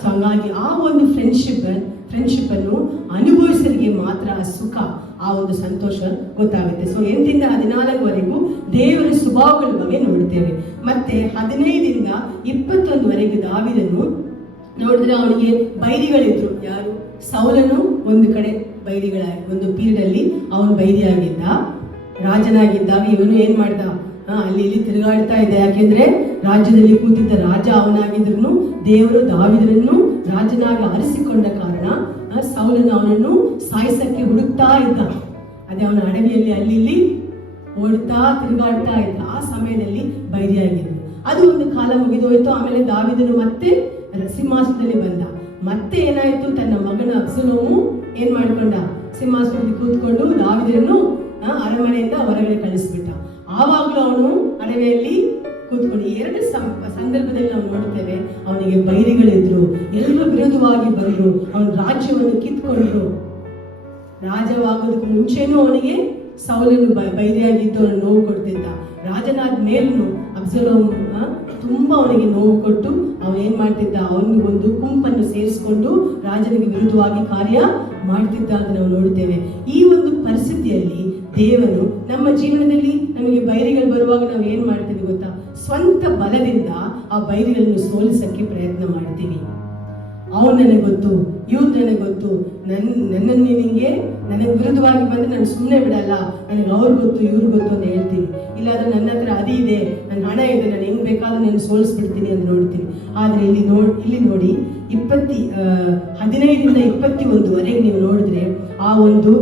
ಸೊ ಹಾಗಾಗಿ ಆ ಒಂದು ಫ್ರೆಂಡ್ಶಿಪ್ ಅನ್ನು ಅನುಭವಿಸಲಿಕ್ಕೆ ಮಾತ್ರ ಆ ಸುಖ, ಆ ಒಂದು ಸಂತೋಷ ಗೊತ್ತಾಗುತ್ತೆ. ಸೊ 8ರಿಂದ 14 ದೇವರ ಸ್ವಭಾವಗಳ ಬಗ್ಗೆ ನೋಡ್ತೇವೆ. ಮತ್ತೆ 15ರಿಂದ 21 ದಾವೀದನು ನೋಡಿದ್ರೆ ಅವನಿಗೆ ಬೈರಿಗಳಿದ್ರು. ಯಾರು? ಸೌಲನು ಒಂದು ಕಡೆ ಒಂದು ಪೀರಿಯಡ್ ಅಲ್ಲಿ ಅವನು ಬೈರಿಯಾಗಿದ್ದ. ರಾಜನಾಗಿದ್ದಾಗ ಇವನು ಏನ್ ಮಾಡ್ದ, ಅಲ್ಲಿ ಇಲ್ಲಿ ತಿರುಗಾಡ್ತಾ ಇದ್ದ. ಯಾಕೆಂದ್ರೆ ರಾಜ್ಯದಲ್ಲಿ ಕೂತಿದ್ದ ರಾಜ ಅವನಾಗಿದ್ರು ದೇವರು ದಾವೀದನನ್ನು ರಾಜನಾಗಿ ಆರಿಸಿಕೊಂಡ ಕಾರಣ ಸೌಲನು ಅವನನ್ನು ಸಾಯಿಸಕ್ಕೆ ಹುಡುಕ್ತಾ ಇದ್ದ. ಅದೇ ಅವನ ಅಡವಿಯಲ್ಲಿ ಅಲ್ಲಿ ಇಲ್ಲಿ ಓಡ್ತಾ ತಿರುಗಾಡ್ತಾ ಇದ್ದ. ಆ ಸಮಯದಲ್ಲಿ ಬೈರಿಯಾಗಿದ್ದು. ಅದು ಒಂದು ಕಾಲ ಮುಗಿದೋಯ್ತು. ಆಮೇಲೆ ದಾವೀದನು ಮತ್ತೆ ಸಿಂಹಾಸನದಲ್ಲಿ ಬಂದ. ಮತ್ತೆ ಏನಾಯ್ತು, ತನ್ನ ಮಗನ ಅಬ್ಸಲೋಮು ಏನ್ ಮಾಡ್ಕೊಂಡ, ಸಿಂಹಾಸನದಲ್ಲಿ ಕೂತ್ಕೊಂಡು ದಾವೀದನನ್ನು ಅರಮನೆಯಿಂದ ಹೊರಗಡೆ ಕಳಿಸ್ಬಿಟ್ಟ. ಆವಾಗ್ಲೂ ಅವನು ಅಡವಿಯಲ್ಲಿ ಕೂತ್ಕೊಂಡು 2 ಸಂದರ್ಭದಲ್ಲಿ ನಾವು ನೋಡುತ್ತೇವೆ ಅವನಿಗೆ ಬೈರಿಗಳಿದ್ರು. ಎಲ್ಲರೂ ವಿರೋಧವಾಗಿ ಬಂದ್ರು. ಅವನ ರಾಜ್ಯವನ್ನು ಕಿತ್ಕೊಂಡ್ರು. ರಾಜವಾಗೋದಕ್ಕೆ ಮುಂಚೆನೂ ಅವನಿಗೆ ಸೌಲನು ಬೈರಿಯಾಗಿದ್ದು ಅವನು ನೋವು ಕೊಡ್ತಿದ್ದ. ರಾಜನಾದ ಮೇಲೂ ಅಬ್ಸಲೋಮ್ ತುಂಬಾ ಅವನಿಗೆ ನೋವು ಕೊಟ್ಟು ಅವನು ಏನ್ ಮಾಡ್ತಿದ್ದ, ಅವನಿಗೊಂದು ಗುಂಪನ್ನು ಸೇರಿಸಿಕೊಂಡು ರಾಜನಿಗೆ ವಿರುದ್ಧವಾಗಿ ಕಾರ್ಯ ಮಾಡ್ತಿದ್ದ ಅಂತ ನಾವು ನೋಡುತ್ತೇವೆ. ಈ ಒಂದು ಪರಿಸ್ಥಿತಿಯಲ್ಲಿ ದೇವರು ನಮ್ಮ ಜೀವನದಲ್ಲಿ ನಮಗೆ ಬೈರಿಗಳು ಬರುವಾಗ ನಾವು ಏನ್ ಮಾಡ್ತೀವಿ ಗೊತ್ತಾ, ಸ್ವಂತ ಬಲದಿಂದ ಆ ಬೈರಿಗಳನ್ನು ಸೋಲಿಸಕ್ಕೆ ಪ್ರಯತ್ನ ಮಾಡ್ತೀವಿ. ಅವನು ನನಗೆ ಗೊತ್ತು, ಇವ್ರು ನನಗೆ ಗೊತ್ತು, ನನ್ನನ್ನು ನನಗೆ ವಿರುದ್ಧವಾಗಿ ಬಂದ್ರೆ ನಾನು ಸುಮ್ಮನೆ ಬಿಡಲ್ಲ, ನನಗೆ ಅವ್ರು ಗೊತ್ತು ಇವ್ರು ಗೊತ್ತು ಅಂತ ಹೇಳ್ತೀನಿ. ಇಲ್ಲಾಂದ್ರೆ ನನ್ನ ಹತ್ರ ಅದೇ ಇದೆ, ನನ್ನ ಹಣ ಇದೆ, ನಾನು ಹೆಂಗ್ ಬೇಕಾದ್ರೂ ನಾನು ಸೋಲಿಸ್ಬಿಡ್ತೀನಿ ಅಂತ ನೋಡ್ತೀನಿ. ಆದ್ರೆ ಇಲ್ಲಿ ನೋಡಿ 15ರಿಂದ 21 ನೀವು ನೋಡಿದ್ರೆ ಆ ಒಂದು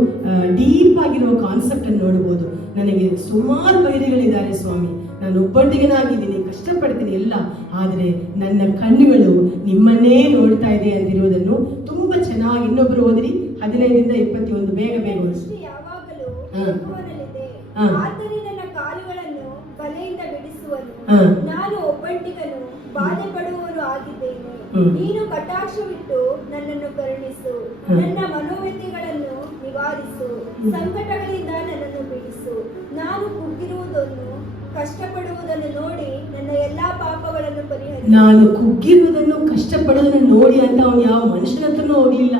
ಡೀಪ್ ಆಗಿರುವ ಕಾನ್ಸೆಪ್ಟ್ ಅನ್ನು ನೋಡಬಹುದು. ನನಗೆ ಸುಮಾರು ಬೈರಿಗಳಿದ್ದಾರೆ ಸ್ವಾಮಿ, ನಾನು ಒಬ್ಬಂಟಿಗನಾಗಿದ್ದೀನಿ, ಕಷ್ಟಪಡ್ತೀನಿ ಎಲ್ಲ, ಆದರೆ ನನ್ನ ಕಣ್ಣುಗಳು ನಿಮ್ಮನ್ನೇ ನೋಡ್ತಾ ಇದೆ ಅಂತಿರುವುದನ್ನು ತುಂಬಾ ಚೆನ್ನಾಗಿ ಇನ್ನೊಬ್ರು ಓದ್ರಿ 15-21 ಬೇಗ ಬೇಗ ಓದಿ. ದೃಷ್ಟಿ ಯಾವಾಗಲೂ ಹಾ. ಯೆಹೋವನಲ್ಲಿದೆ. ಹಾ. ಆತನೇ ನನ್ನ ಕಾಲುಗಳನ್ನು ಬಲೆಯಿಂದ ಬಿಡಿಸುವನು. ಹಾ. ನಾನು ಒಬ್ಬಂಟಿಗನು, ಬಾಧೆ ಪಡುವವನು ಆಗಿದ್ದೇನೆ. ಹ್ಮ್. ನೀನು ಕಟಾಕ್ಷವಿಟ್ಟು ನನ್ನನ್ನು ಕರುಣಿಸು. ಹಾ. ನನ್ನ ಮನೋವ್ಯಥೆಗಳನ್ನು ನಿವಾರಿಸು. ಸಂಕಟಗಳಿಂದ ನನ್ನನ್ನು ಬಿಡಿಸು. ನಾನು ಕುಗ್ಗಿರುವುದನ್ನು ಕಷ್ಟಪಡುವುದನ್ನು ನೋಡಿ ನನ್ನ ಎಲ್ಲಾ ಪಾಪಗಳನ್ನು ಪರಿಹರಿಸು. ನಾನು ಕುಗ್ಗಿರುವುದನ್ನು ಕಷ್ಟಪಡೋದನ್ನು ನೋಡಿ ಅಂತ ಅವನು ಯಾವ ಮನುಷ್ಯನ ಹತ್ರನೂ ಹೋಗ್ಲಿಲ್ಲ,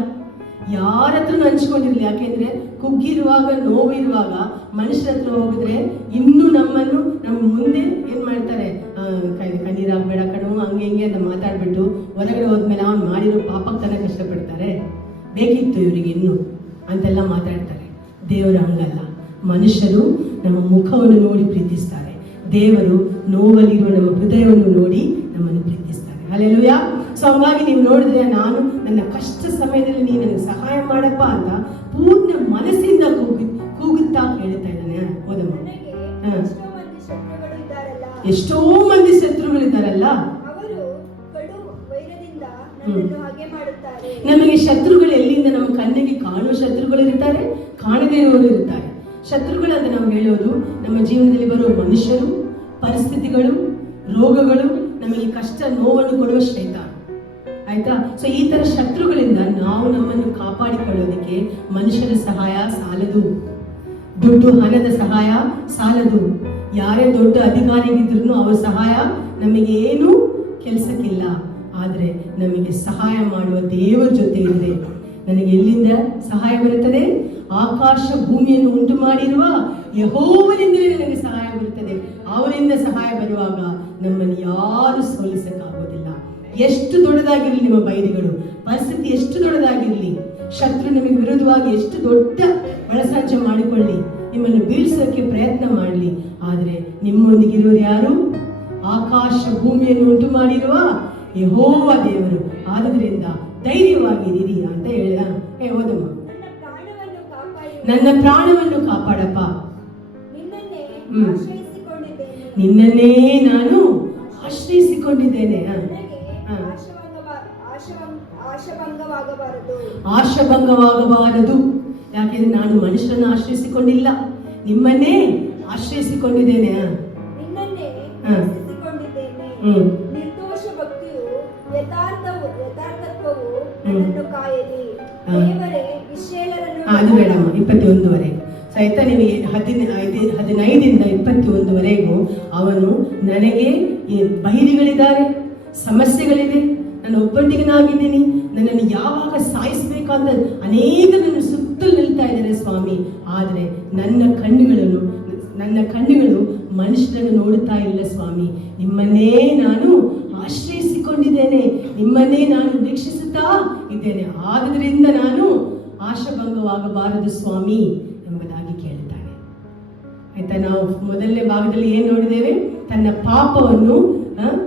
ಯಾರ ಹತ್ರನೂ ಹಂಚ್ಕೊಂಡಿರ್ಲಿಲ್ಲ. ಯಾಕೆಂದ್ರೆ ಕುಗ್ಗಿರುವಾಗ, ನೋವಿರುವಾಗ ಮನುಷ್ಯರ ಹತ್ರ ಹೋಗಿದ್ರೆ ಇನ್ನೂ ನಮ್ಮ ಮುಂದೆ ಏನ್ ಮಾಡ್ತಾರೆ, ಕಣ್ಣೀರಾಗ್ಬೇಡ ಕಣು, ಹಂಗೆ ಹಿಂಗೆ ಅಂತ ಮಾತಾಡ್ಬಿಟ್ಟು ಹೊರಗಡೆ ಹೋದ್ಮೇಲೆ ಅವ್ನು ಮಾಡಿರೋ ಪಾಪಕ್ಕೆ ತಾನೇ ಕಷ್ಟಪಡ್ತಾರೆ, ಬೇಕಿತ್ತು ಇವರಿಗೆ ಇನ್ನು ಅಂತೆಲ್ಲ ಮಾತಾಡ್ತಾರೆ. ದೇವರು ಹಂಗಲ್ಲ, ಮನುಷ್ಯರು ನಮ್ಮ ಮುಖವನ್ನು ನೋಡಿ ಪ್ರೀತಿಸ್ತಾರೆ, ದೇವರು ನೋವಲ್ಲಿರುವ ನಮ್ಮ ಹೃದಯವನ್ನು ನೋಡಿ ನಮ್ಮನ್ನು ಪ್ರೀತಿಸ್ತಾರೆ. ಹಲ್ಲೆಲೂಯಾ. ಸೊ ಹಂಗಾಗಿ ನೀವು ನೋಡಿದ್ರೆ, ನಾನು ನನ್ನ ಕಷ್ಟ ಸಮಯದಲ್ಲಿ ನೀನು ನನಗೆ ಸಹಾಯ ಮಾಡಪ್ಪ ಅಂತ ಪೂರ್ಣ ಮನಸ್ಸಿಂದ ಕೂಗುತ್ತಾ ಹೇಳ್ತಾ ಇದ್ದಾನೆ. ಓದಮ್ಮ. ನನಗೆ ಹಾ. ಎಷ್ಟೋ ಮಂದಿ ಶತ್ರುಗಳು ಇದ್ದಾರಲ್ಲ, ಎಷ್ಟೋ ಮಂದಿ ಶತ್ರುಗಳಿದ್ದಾರಲ್ಲ, ಅವರು ಕಡು ವೈರದಿಂದ ನನ್ನನ್ನು ಹಾಗೆ ಮಾಡುತ್ತಾರೆ. ನಮಗೆ ಶತ್ರುಗಳು ಎಲ್ಲಿಂದ? ನಮ್ಮ ಕಣ್ಣಿಗೆ ಕಾಣುವ ಶತ್ರುಗಳು ಇರ್ತಾರೆ, ಕಾಣದೇ ಇರುವವರು ಇರ್ತಾರೆ. ಶತ್ರುಗಳು ಅಂತ ನಾವು ಹೇಳೋದು ನಮ್ಮ ಜೀವನದಲ್ಲಿ ಬರುವ ಮನುಷ್ಯರು, ಪರಿಸ್ಥಿತಿಗಳು, ರೋಗಗಳು, ನಮಗೆ ಕಷ್ಟ ನೋವನ್ನು ಕೊಡುವ ಶೈತಾನ. ಆಯ್ತಾ? ಸೊ ಈ ತರ ಶತ್ರುಗಳಿಂದ ನಾವು ನಮ್ಮನ್ನು ಕಾಪಾಡಿಕೊಳ್ಳೋದಕ್ಕೆ ಮನುಷ್ಯರ ಸಹಾಯ ಸಾಲದು, ದುಡ್ಡು ಹಣದ ಸಹಾಯ ಸಾಲದು. ಯಾರೇ ದೊಡ್ಡ ಅಧಿಕಾರಿಗಿದ್ರು ಅವರ ಸಹಾಯ ನಮಗೆ ಏನು ಕೆಲಸಕ್ಕಿಲ್ಲ. ಆದ್ರೆ ನಮಗೆ ಸಹಾಯ ಮಾಡುವ ದೇವರ ಜೊತೆ ಇದ್ರೆ ನನಗೆ ಎಲ್ಲಿಂದ ಸಹಾಯ ಬರುತ್ತದೆ? ಆಕಾಶ ಭೂಮಿಯನ್ನು ಉಂಟು ಮಾಡಿರುವ ಯೆಹೋವನಿಂದಲೇ ನನಗೆ ಸಹಾಯ ಬರುತ್ತದೆ. ಅವರಿಂದ ಸಹಾಯ ಬರುವಾಗ ನಮ್ಮನ್ನು ಯಾರು ಸೋಲಿಸಕ್ಕಾಗೋದಿಲ್ಲ. ಎಷ್ಟು ದೊಡ್ಡದಾಗಿರಲಿ ನಿಮ್ಮ ಬೈರಿಗಳು, ಪರಿಸ್ಥಿತಿ ಎಷ್ಟು ದೊಡ್ಡದಾಗಿರಲಿ, ಶತ್ರು ನಿಮಗೆ ವಿರುದ್ಧವಾಗಿ ಎಷ್ಟು ದೊಡ್ಡ ಒಳಸಂಚು ಮಾಡಿಕೊಳ್ಳಿ, ನಿಮ್ಮನ್ನು ಬೀಳ್ಸೋಕೆ ಪ್ರಯತ್ನ ಮಾಡಲಿ, ಆದ್ರೆ ನಿಮ್ಮೊಂದಿಗಿರುವರು ಯಾರು? ಆಕಾಶ ಭೂಮಿಯನ್ನು ಉಂಟು ಮಾಡಿರುವ ಯೆಹೋವ ದೇವರು. ಆದ್ರಿಂದ ಧೈರ್ಯವಾಗಿರಿ ಅಂತ ಹೇಳ. ಓದಮ್ಮ. ನನ್ನ ಪ್ರಾಣವನ್ನು ಕಾಪಾಡಪ್ಪ, ನಿನ್ನನ್ನೇ ಹ್ಮ್. ಆಶ್ರಯಿಸಿಕೊಂಡಿದ್ದೇನೆ. ನಿನ್ನನ್ನೇ ನಾನು ಆಶ್ರಯಿಸಿಕೊಂಡಿದ್ದೇನೆ. ನನಗೆ ಹಾ. ಆಶಾಭಂಗವಾಗಬಾರದು. ಆಶಾಭಂಗವಾಗಬಾರದು. ಯಾಕೆಂದ್ರೆ ನಾನು ಮನುಷ್ಯರನ್ನು ಆಶ್ರಯಿಸಿಕೊಂಡಿಲ್ಲ, ನಿಮ್ಮನ್ನೇ ಆಶ್ರಯಿಸಿಕೊಂಡಿದ್ದೇನೆ. ನಿನ್ನನ್ನೇ ಹಾ. ಆಶ್ರಯಿಸಿಕೊಂಡಿದ್ದೇನೆ. ಹ್ಮ್. ನಿರ್ದೋಷ ಭಕ್ತಿಯು ಯಥಾರ್ಥತ್ವವು ಹ್ಮ್. ನನ್ನನ್ನು ಕಾಯಲಿ. ಹಾ. ದೇವರೇ ಇಸ್ರಾಯೇಲರನ್ನು ಅದು ಬೇಡಮ್ಮ. 21ವರೆಗೆ ಸಹಿತ ನೀವು 15-21ವರೆಗೂ ಅವನು ನನಗೆ ಬೈರಿಗಳಿದ್ದಾರೆ, ಸಮಸ್ಯೆಗಳಿದೆ, ನಾನು ಒಬ್ಬಂಟಿಗನಾಗಿದ್ದೀನಿ, ನನ್ನನ್ನು ಯಾವಾಗ ಸಾಯಿಸಬೇಕಂತ ಅನೇಕ ನನ್ನ ಸುತ್ತಲೂ ನಿಲ್ತಾ ಇದ್ದಾರೆ ಸ್ವಾಮಿ. ಆದರೆ ನನ್ನ ಕಣ್ಣುಗಳು ಮನುಷ್ಯರನ್ನು ನೋಡುತ್ತಾ ಇಲ್ಲ ಸ್ವಾಮಿ. ನಿಮ್ಮನ್ನೇ ನಾನು ಆಶ್ರಯಿಸಿಕೊಂಡಿದ್ದೇನೆ, ನಿಮ್ಮನ್ನೇ ನಾನು ವೀಕ್ಷಿಸುತ್ತಾ ಇದ್ದೇನೆ. ಆದ್ರಿಂದ ನಾನು ಆಶಾಭಂಗವಾಗಬಾರದು ಸ್ವಾಮಿ ಎಂಬುದಾಗಿ ಕೇಳುತ್ತಾನೆ. ಆಯ್ತಾ? ನಾವು ಮೊದಲನೇ ಭಾಗದಲ್ಲಿ ಏನ್ ನೋಡಿದ್ದೇವೆ? ತನ್ನ ಪಾಪವನ್ನು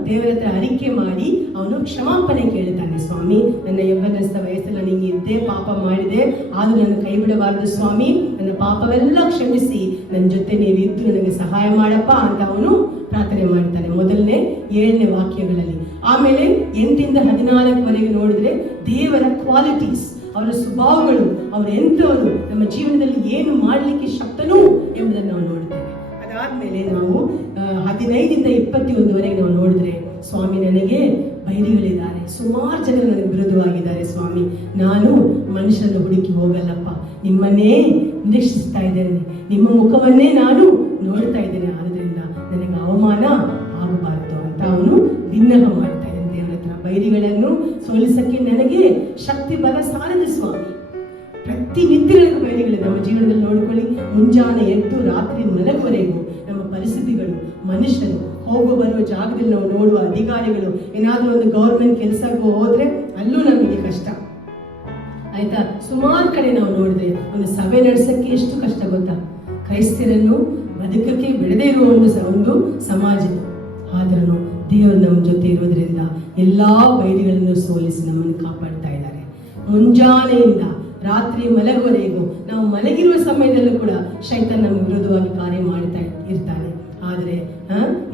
ದೇವರ ಹತ್ರ ಅರಿಕೆ ಮಾಡಿ ಅವನು ಕ್ಷಮಾಪಣೆ ಕೇಳುತ್ತಾನೆ. ಸ್ವಾಮಿ, ನನ್ನ ಯೌವನಸ್ಥ ವಯಸ್ಸಲ್ಲಿ ನನಗೆ ಇದ್ದೇ ಪಾಪ ಮಾಡಿದೆ, ಆದರೂ ನನ್ನ ಕೈ ಬಿಡಬಾರದು ಸ್ವಾಮಿ, ನನ್ನ ಪಾಪವೆಲ್ಲ ಕ್ಷಮಿಸಿ ನನ್ನ ಜೊತೆ ನೀವಿದ್ದು ನನಗೆ ಸಹಾಯ ಮಾಡಪ್ಪ ಅಂತ ಅವನು ಪ್ರಾರ್ಥನೆ ಮಾಡ್ತಾನೆ. ಮೊದಲನೇ 7ನೇ ವಾಕ್ಯಗಳಲ್ಲಿ. ಆಮೇಲೆ 8-14ವರೆಗೆ ನೋಡಿದ್ರೆ ದೇವರ ಕ್ವಾಲಿಟೀಸ್, ಅವರ ಸ್ವಭಾವಗಳು, ಅವರು ಎಂಥವರು, ನಮ್ಮ ಜೀವನದಲ್ಲಿ ಏನು ಮಾಡಲಿಕ್ಕೆ ಶಕ್ತನು ಎಂಬುದನ್ನು ನಾವು ನೋಡ್ತೇವೆ. ಅದಾದ್ಮೇಲೆ ನಾವು 15-21ವರೆಗೆ ನಾವು ನೋಡಿದ್ರೆ, ಸ್ವಾಮಿ ನನಗೆ ಬೈರಿಗಳಿದ್ದಾರೆ, ಸುಮಾರು ಜನರು ನನಗೆ ವಿರುದ್ಧವಾಗಿದ್ದಾರೆ ಸ್ವಾಮಿ, ನಾನು ಮನುಷ್ಯರನ್ನು ಹುಡುಕಿ ಹೋಗಲ್ಲಪ್ಪ, ನಿಮ್ಮನ್ನೇ ನಿರೀಕ್ಷಿಸ್ತಾ ಇದ್ದೇನೆ, ನಿಮ್ಮ ಮುಖವನ್ನೇ ನಾನು ನೋಡ್ತಾ ಇದ್ದೇನೆ, ಆದ್ರಿಂದ ನನಗೆ ಅವಮಾನ ಆಗಬಾರದು ಅಂತ ಅವನು ವಿನ್ನಹ ಮಾಡ್ತಾ ಇದ್ದಾನೆ ದೇವರ ಹತ್ರ. ಬೈರಿಗಳನ್ನು ಸೋಲಿಸಕ್ಕೆ ನನಗೆ ಶಕ್ತಿ ಬಲ ಸಾಲದು ಸ್ವಾಮಿ. ಪ್ರತಿನಿತ್ಯ ಬೈರಿಗಳು ನಮ್ಮ ಜೀವನದಲ್ಲಿ ನೋಡ್ಕೊಳ್ಳಿ. ಮುಂಜಾನೆ ಎದ್ದು ರಾತ್ರಿ ಮಲಗುವವರೆಗೂ ನಮ್ಮ ಪರಿಸ್ಥಿತಿಗಳು, ಮನುಷ್ಯರು, ಹೋಗೋ ಬರುವ ಜಾಗದಲ್ಲಿ ನಾವು ನೋಡುವ ಅಧಿಕಾರಿಗಳು, ಏನಾದ್ರೂ ಒಂದು ಗೌರ್ಮೆಂಟ್ ಕೆಲಸಕ್ಕೂ ಹೋದ್ರೆ ಅಲ್ಲೂ ನಮಗೆ ಕಷ್ಟ. ಆಯ್ತಾ? ಸುಮಾರು ಕಡೆ ನಾವು ನೋಡಿದ್ರೆ ಒಂದು ಸಭೆ ನಡೆಸಕ್ಕೆ ಎಷ್ಟು ಕಷ್ಟ ಗೊತ್ತಾ? ಕ್ರೈಸ್ತರನ್ನು ಬದುಕಕ್ಕೆ ಬಿಡದೇ ಇರುವ ಒಂದು ಸಮಾಜ. ಆದ್ರೂ ದೇವರು ನಮ್ಮ ಜೊತೆ ಇರೋದ್ರಿಂದ ಎಲ್ಲಾ ಬೈರಿಗಳನ್ನು ಸೋಲಿಸಿ ನಮ್ಮನ್ನು ಕಾಪಾಡ್ತಾ ಇದ್ದಾರೆ. ಮುಂಜಾನೆಯಿಂದ ರಾತ್ರಿ ಮಲಗುವವರೆಗೂ, ನಾವು ಮಲಗಿರುವ ಸಮಯದಲ್ಲೂ ಕೂಡ ಶೈತಾನ ನಮ್ಮ ವಿರೋಧವಾಗಿ ಕಾರ್ಯ ಮಾಡ್ತಾ ಇರ್ತಾನೆ. ಆದರೆ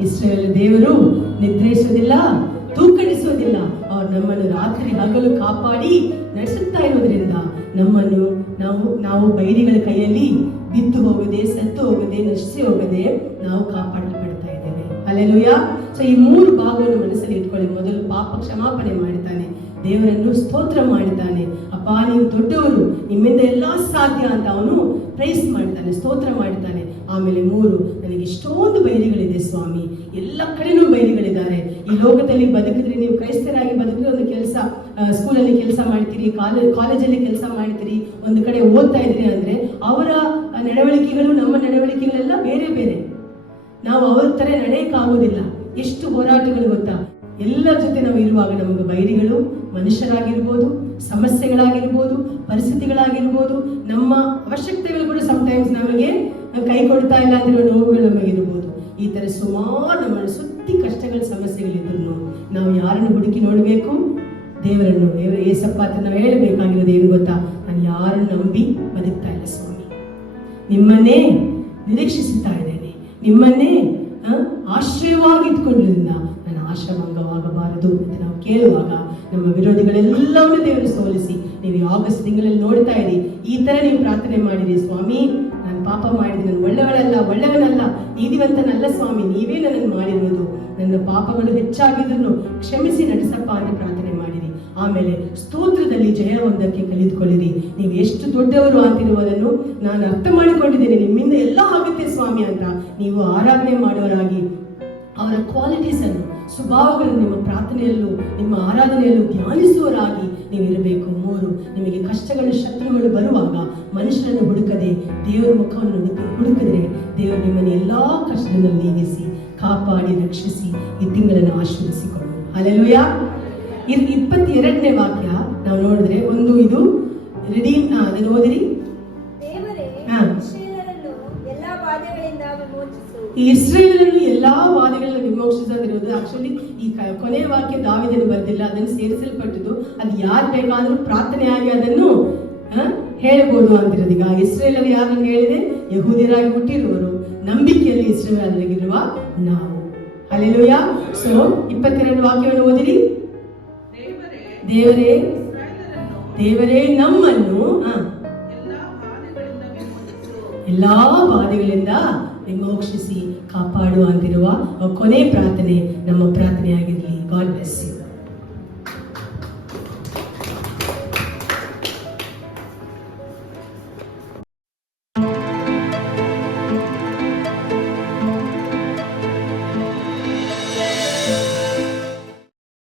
ಇಸ್ರಾಯೇಲ್ ದೇವರು ನಿದ್ರಿಸುವುದಿಲ್ಲ, ತೂಕಡಿಸುವುದಿಲ್ಲ. ಅವ್ರು ನಮ್ಮನ್ನು ರಾತ್ರಿ ಹಗಲು ಕಾಪಾಡಿ ನಡೆಸುತ್ತಾ ಇರೋದ್ರಿಂದ ನಮ್ಮನ್ನು ನಾವು ಬೈರಿಗಳ ಕೈಯಲ್ಲಿ ಬಿದ್ದು ಹೋಗದೆ, ಸತ್ತು ಹೋಗದೆ, ನಶಿಸಿ ಹೋಗದೆ ನಾವು ಕಾಪಾಡಲ್ಪಡ್ತಾ ಇದ್ದೇವೆ. ಹಲ್ಲೆಲೂಯಾ. ಸೊ ಈ 3 ಭಾಗವನ್ನು ಮನಸ್ಸಲ್ಲಿ ಇಟ್ಕೊಳ್ಳಿ. ಮೊದಲು ಪಾಪ ಕ್ಷಮಾಪಣೆ ಮಾಡ್ತಾನೆ, ದೇವರನ್ನು ಸ್ತೋತ್ರ ಮಾಡಿದ್ದಾನೆ. ಅಪ್ಪ ನೀವು ದೊಡ್ಡವರು, ನಿಮ್ಮಿಂದ ಎಲ್ಲಾ ಸಾಧ್ಯ ಅಂತ ಅವನು ಪ್ರೈಸ್ ಮಾಡ್ತಾನೆ, ಸ್ತೋತ್ರ ಮಾಡ್ತಾನೆ. ಆಮೇಲೆ 3, ನನಗೆ ಇಷ್ಟೊಂದು ಬೈರಿಗಳಿದೆ ಸ್ವಾಮಿ, ಎಲ್ಲ ಕಡೆನೂ ಬೈರಿಗಳಿದ್ದಾರೆ. ಈ ಲೋಕದಲ್ಲಿ ಬದುಕಿದ್ರೆ, ನೀವು ಕ್ರೈಸ್ತರಾಗಿ ಬದುಕಿದ್ರೆ ಒಂದು ಕೆಲಸ, ಸ್ಕೂಲಲ್ಲಿ ಕೆಲಸ ಮಾಡ್ತೀರಿ, ಕಾಲೇಜಲ್ಲಿ ಕೆಲಸ ಮಾಡ್ತೀರಿ, ಒಂದು ಕಡೆ ಓದ್ತಾ ಇದ್ರಿ ಅಂದ್ರೆ ಅವರ ನಡವಳಿಕೆಗಳು ನಮ್ಮ ನಡವಳಿಕೆಗಳೆಲ್ಲ ಬೇರೆ ಬೇರೆ. ನಾವು ಅವ್ರ ತರ ನಡೆಯಕ್ಕಾಗೋದಿಲ್ಲ. ಎಷ್ಟು ಹೋರಾಟಗಳು ಗೊತ್ತಾ? ಎಲ್ಲರ ಜೊತೆ ನಾವು ಇರುವಾಗ ನಮಗೆ ಬೈರಿಗಳು, ಮನುಷ್ಯರಾಗಿರ್ಬೋದು, ಸಮಸ್ಯೆಗಳಾಗಿರ್ಬೋದು, ಪರಿಸ್ಥಿತಿಗಳಾಗಿರ್ಬೋದು, ನಮ್ಮ ಅವಶ್ಯಕತೆಗಳು ಕೂಡ ಸಮಟೈಮ್ಸ್ ನಮಗೆ ಕೈ ಕೊಡ್ತಾ ಇಲ್ಲ ಅಂತಿರೋ ನೋವುಗಳು ನಮಗಿರ್ಬೋದು. ಈ ತರ ಸುಮಾರು ನಮ್ಮ ಸುತ್ತಿ ಕಷ್ಟಗಳ ಸಮಸ್ಯೆಗಳಿದ್ರು ನಾವು ಯಾರನ್ನು ಹುಡುಕಿ ನೋಡಬೇಕು? ದೇವರನ್ನು. ದೇವರ ಏಸಪ್ಪ ಅಂತ ನಾವು ಹೇಳಬೇಕಾಗಿರೋದು ಏನು ಗೊತ್ತಾ? ನಾನು ಯಾರನ್ನು ನಂಬಿ ಬದುಕ್ತಾ ಇಲ್ಲ ಸ್ವಾಮಿ, ನಿಮ್ಮನ್ನೇ ನಿರೀಕ್ಷಿಸುತ್ತಾ ಇದ್ದೇನೆ, ನಿಮ್ಮನ್ನೇ ಆಶ್ರಯವಾಗಿ ಇಟ್ಕೊಂಡಿರೋದ್ರಿಂದ ನನ್ನ ಆಶಾಭಂಗವಾಗಬಾರದು ಅಂತ ನಾವು ಕೇಳುವಾಗ ನಮ್ಮ ವಿರೋಧಿಗಳೆಲ್ಲವನ್ನೂ ದೇವರು ಸೋಲಿಸಿ, ನೀವು ಆಗಸ್ಟ್ ತಿಂಗಳಲ್ಲಿ ನೋಡ್ತಾ ಇರಿ, ಈ ತರ ನೀವು ಪ್ರಾರ್ಥನೆ ಮಾಡಿರಿ, ಸ್ವಾಮಿ ನಾನು ಪಾಪ ಮಾಡಿದೆ, ನಾನು ಒಳ್ಳೆಯವನಲ್ಲ, ನೀತಿವಂತನಲ್ಲ ಸ್ವಾಮಿ, ನೀವೇ ನನ್ನನ್ನು ಮಾಡಿರುವುದು, ನನ್ನ ಪಾಪಗಳು ಹೆಚ್ಚಾಗಿದ್ರು ಕ್ಷಮಿಸಿ ನಡೆಸಪ್ಪ ಅಂತ ಪ್ರಾರ್ಥನೆ ಮಾಡಿರಿ. ಆಮೇಲೆ ಸ್ತೋತ್ರದಲ್ಲಿ ಜಯ ಹೊಂದಕ್ಕೆ ಕಲಿದುಕೊಳ್ಳಿರಿ. ನೀವು ಎಷ್ಟು ದೊಡ್ಡವರು ಅಂತಿರುವುದನ್ನು ನಾನು ಅರ್ಥ ಮಾಡಿಕೊಂಡಿದ್ದೇನೆ, ನಿಮ್ಮಿಂದ ಎಲ್ಲ ಆಗುತ್ತೆ ಸ್ವಾಮಿ ಅಂತ ನೀವು ಆರಾಧನೆ ಮಾಡುವರಾಗಿ ಅವರ ಕ್ವಾಲಿಟೀಸ್ ಅನ್ನು, ಸ್ವಭಾವಗಳನ್ನು ನಿಮ್ಮ ಪ್ರಾರ್ಥನೆಯಲ್ಲೂ ನಿಮ್ಮ ಆರಾಧನೆಯಲ್ಲೂ ಧ್ಯಾನಿಸುವರಾಗಿ ನೀವು ಇರಬೇಕು. 3, ನಿಮಗೆ ಕಷ್ಟಗಳು, ಶತ್ರುಗಳು ಬರುವಾಗ ಮನುಷ್ಯರನ್ನು ಹುಡುಕದೆ ದೇವರ ಮುಖವನ್ನು ಹುಡುಕಿದ್ರೆ ದೇವರು ನಿಮ್ಮನ್ನು ಎಲ್ಲಾ ಕಷ್ಟದಿಂದ ನೀಗಿಸಿ ಕಾಪಾಡಿ ರಕ್ಷಿಸಿ ಈ ತಿಂಗಳನ್ನು ಆಶೀರ್ವದಿಸಿಕೊಂಡು. ಹಲ್ಲೆಲೂಯಾ. 22ನೇ ವಾಕ್ಯ ನಾವು ನೋಡಿದ್ರೆ, ಒಂದು ಇದು ರಿಡೀಮ್, ಅದನ್ನು ಓದಿರಿ. ಈ ಇಸ್ರೇಲನ್ನು ಎಲ್ಲಾ ಬಾಧೆಗಳನ್ನು ವಿಮೋಚಿಸದಿರುವುದು. ಆಕ್ಚುಲಿ ಈ ಕೊನೆಯ ವಾಕ್ಯ ದಾವೀದನು ಬರೆದಿಲ್ಲ, ಅದನ್ನು ಸೇರಿಸಲ್ಪಟ್ಟದ್ದು. ಅದು ಯಾರು ಬೇಕಾದ್ರೂ ಪ್ರಾರ್ಥನೆಯಾಗಿ ಅದನ್ನು ಹೇಳಬಹುದು ಅಂತಿರೋದು. ಈಗ ಇಸ್ರೇಲರು ಯಾರನ್ನು ಹೇಳಿದೆ? ಯಹೂದ್ಯರಾಗಿ ಹುಟ್ಟಿರುವರು, ನಂಬಿಕೆಯಲ್ಲಿ ಇಸ್ರೇಲರಾಗಿರುವ ನಾವು. ಹಲ್ಲೆಲೂಯಾ. ಸೊ 22 ವಾಕ್ಯವನ್ನು ಓದಿರಿ. ದೇವರೇ ನಮ್ಮನ್ನು ಎಲ್ಲಾ ಬಾಧೆಗಳಿಂದ ವಿಮೋಕ್ಷಿಸಿ ಕಾಪಾಡು ಅಂತಿರುವ ಕೊನೆ ಪ್ರಾರ್ಥನೆ ನಮ್ಮ ಪ್ರಾರ್ಥನೆಯಾಗಿರಲಿ. God bless you.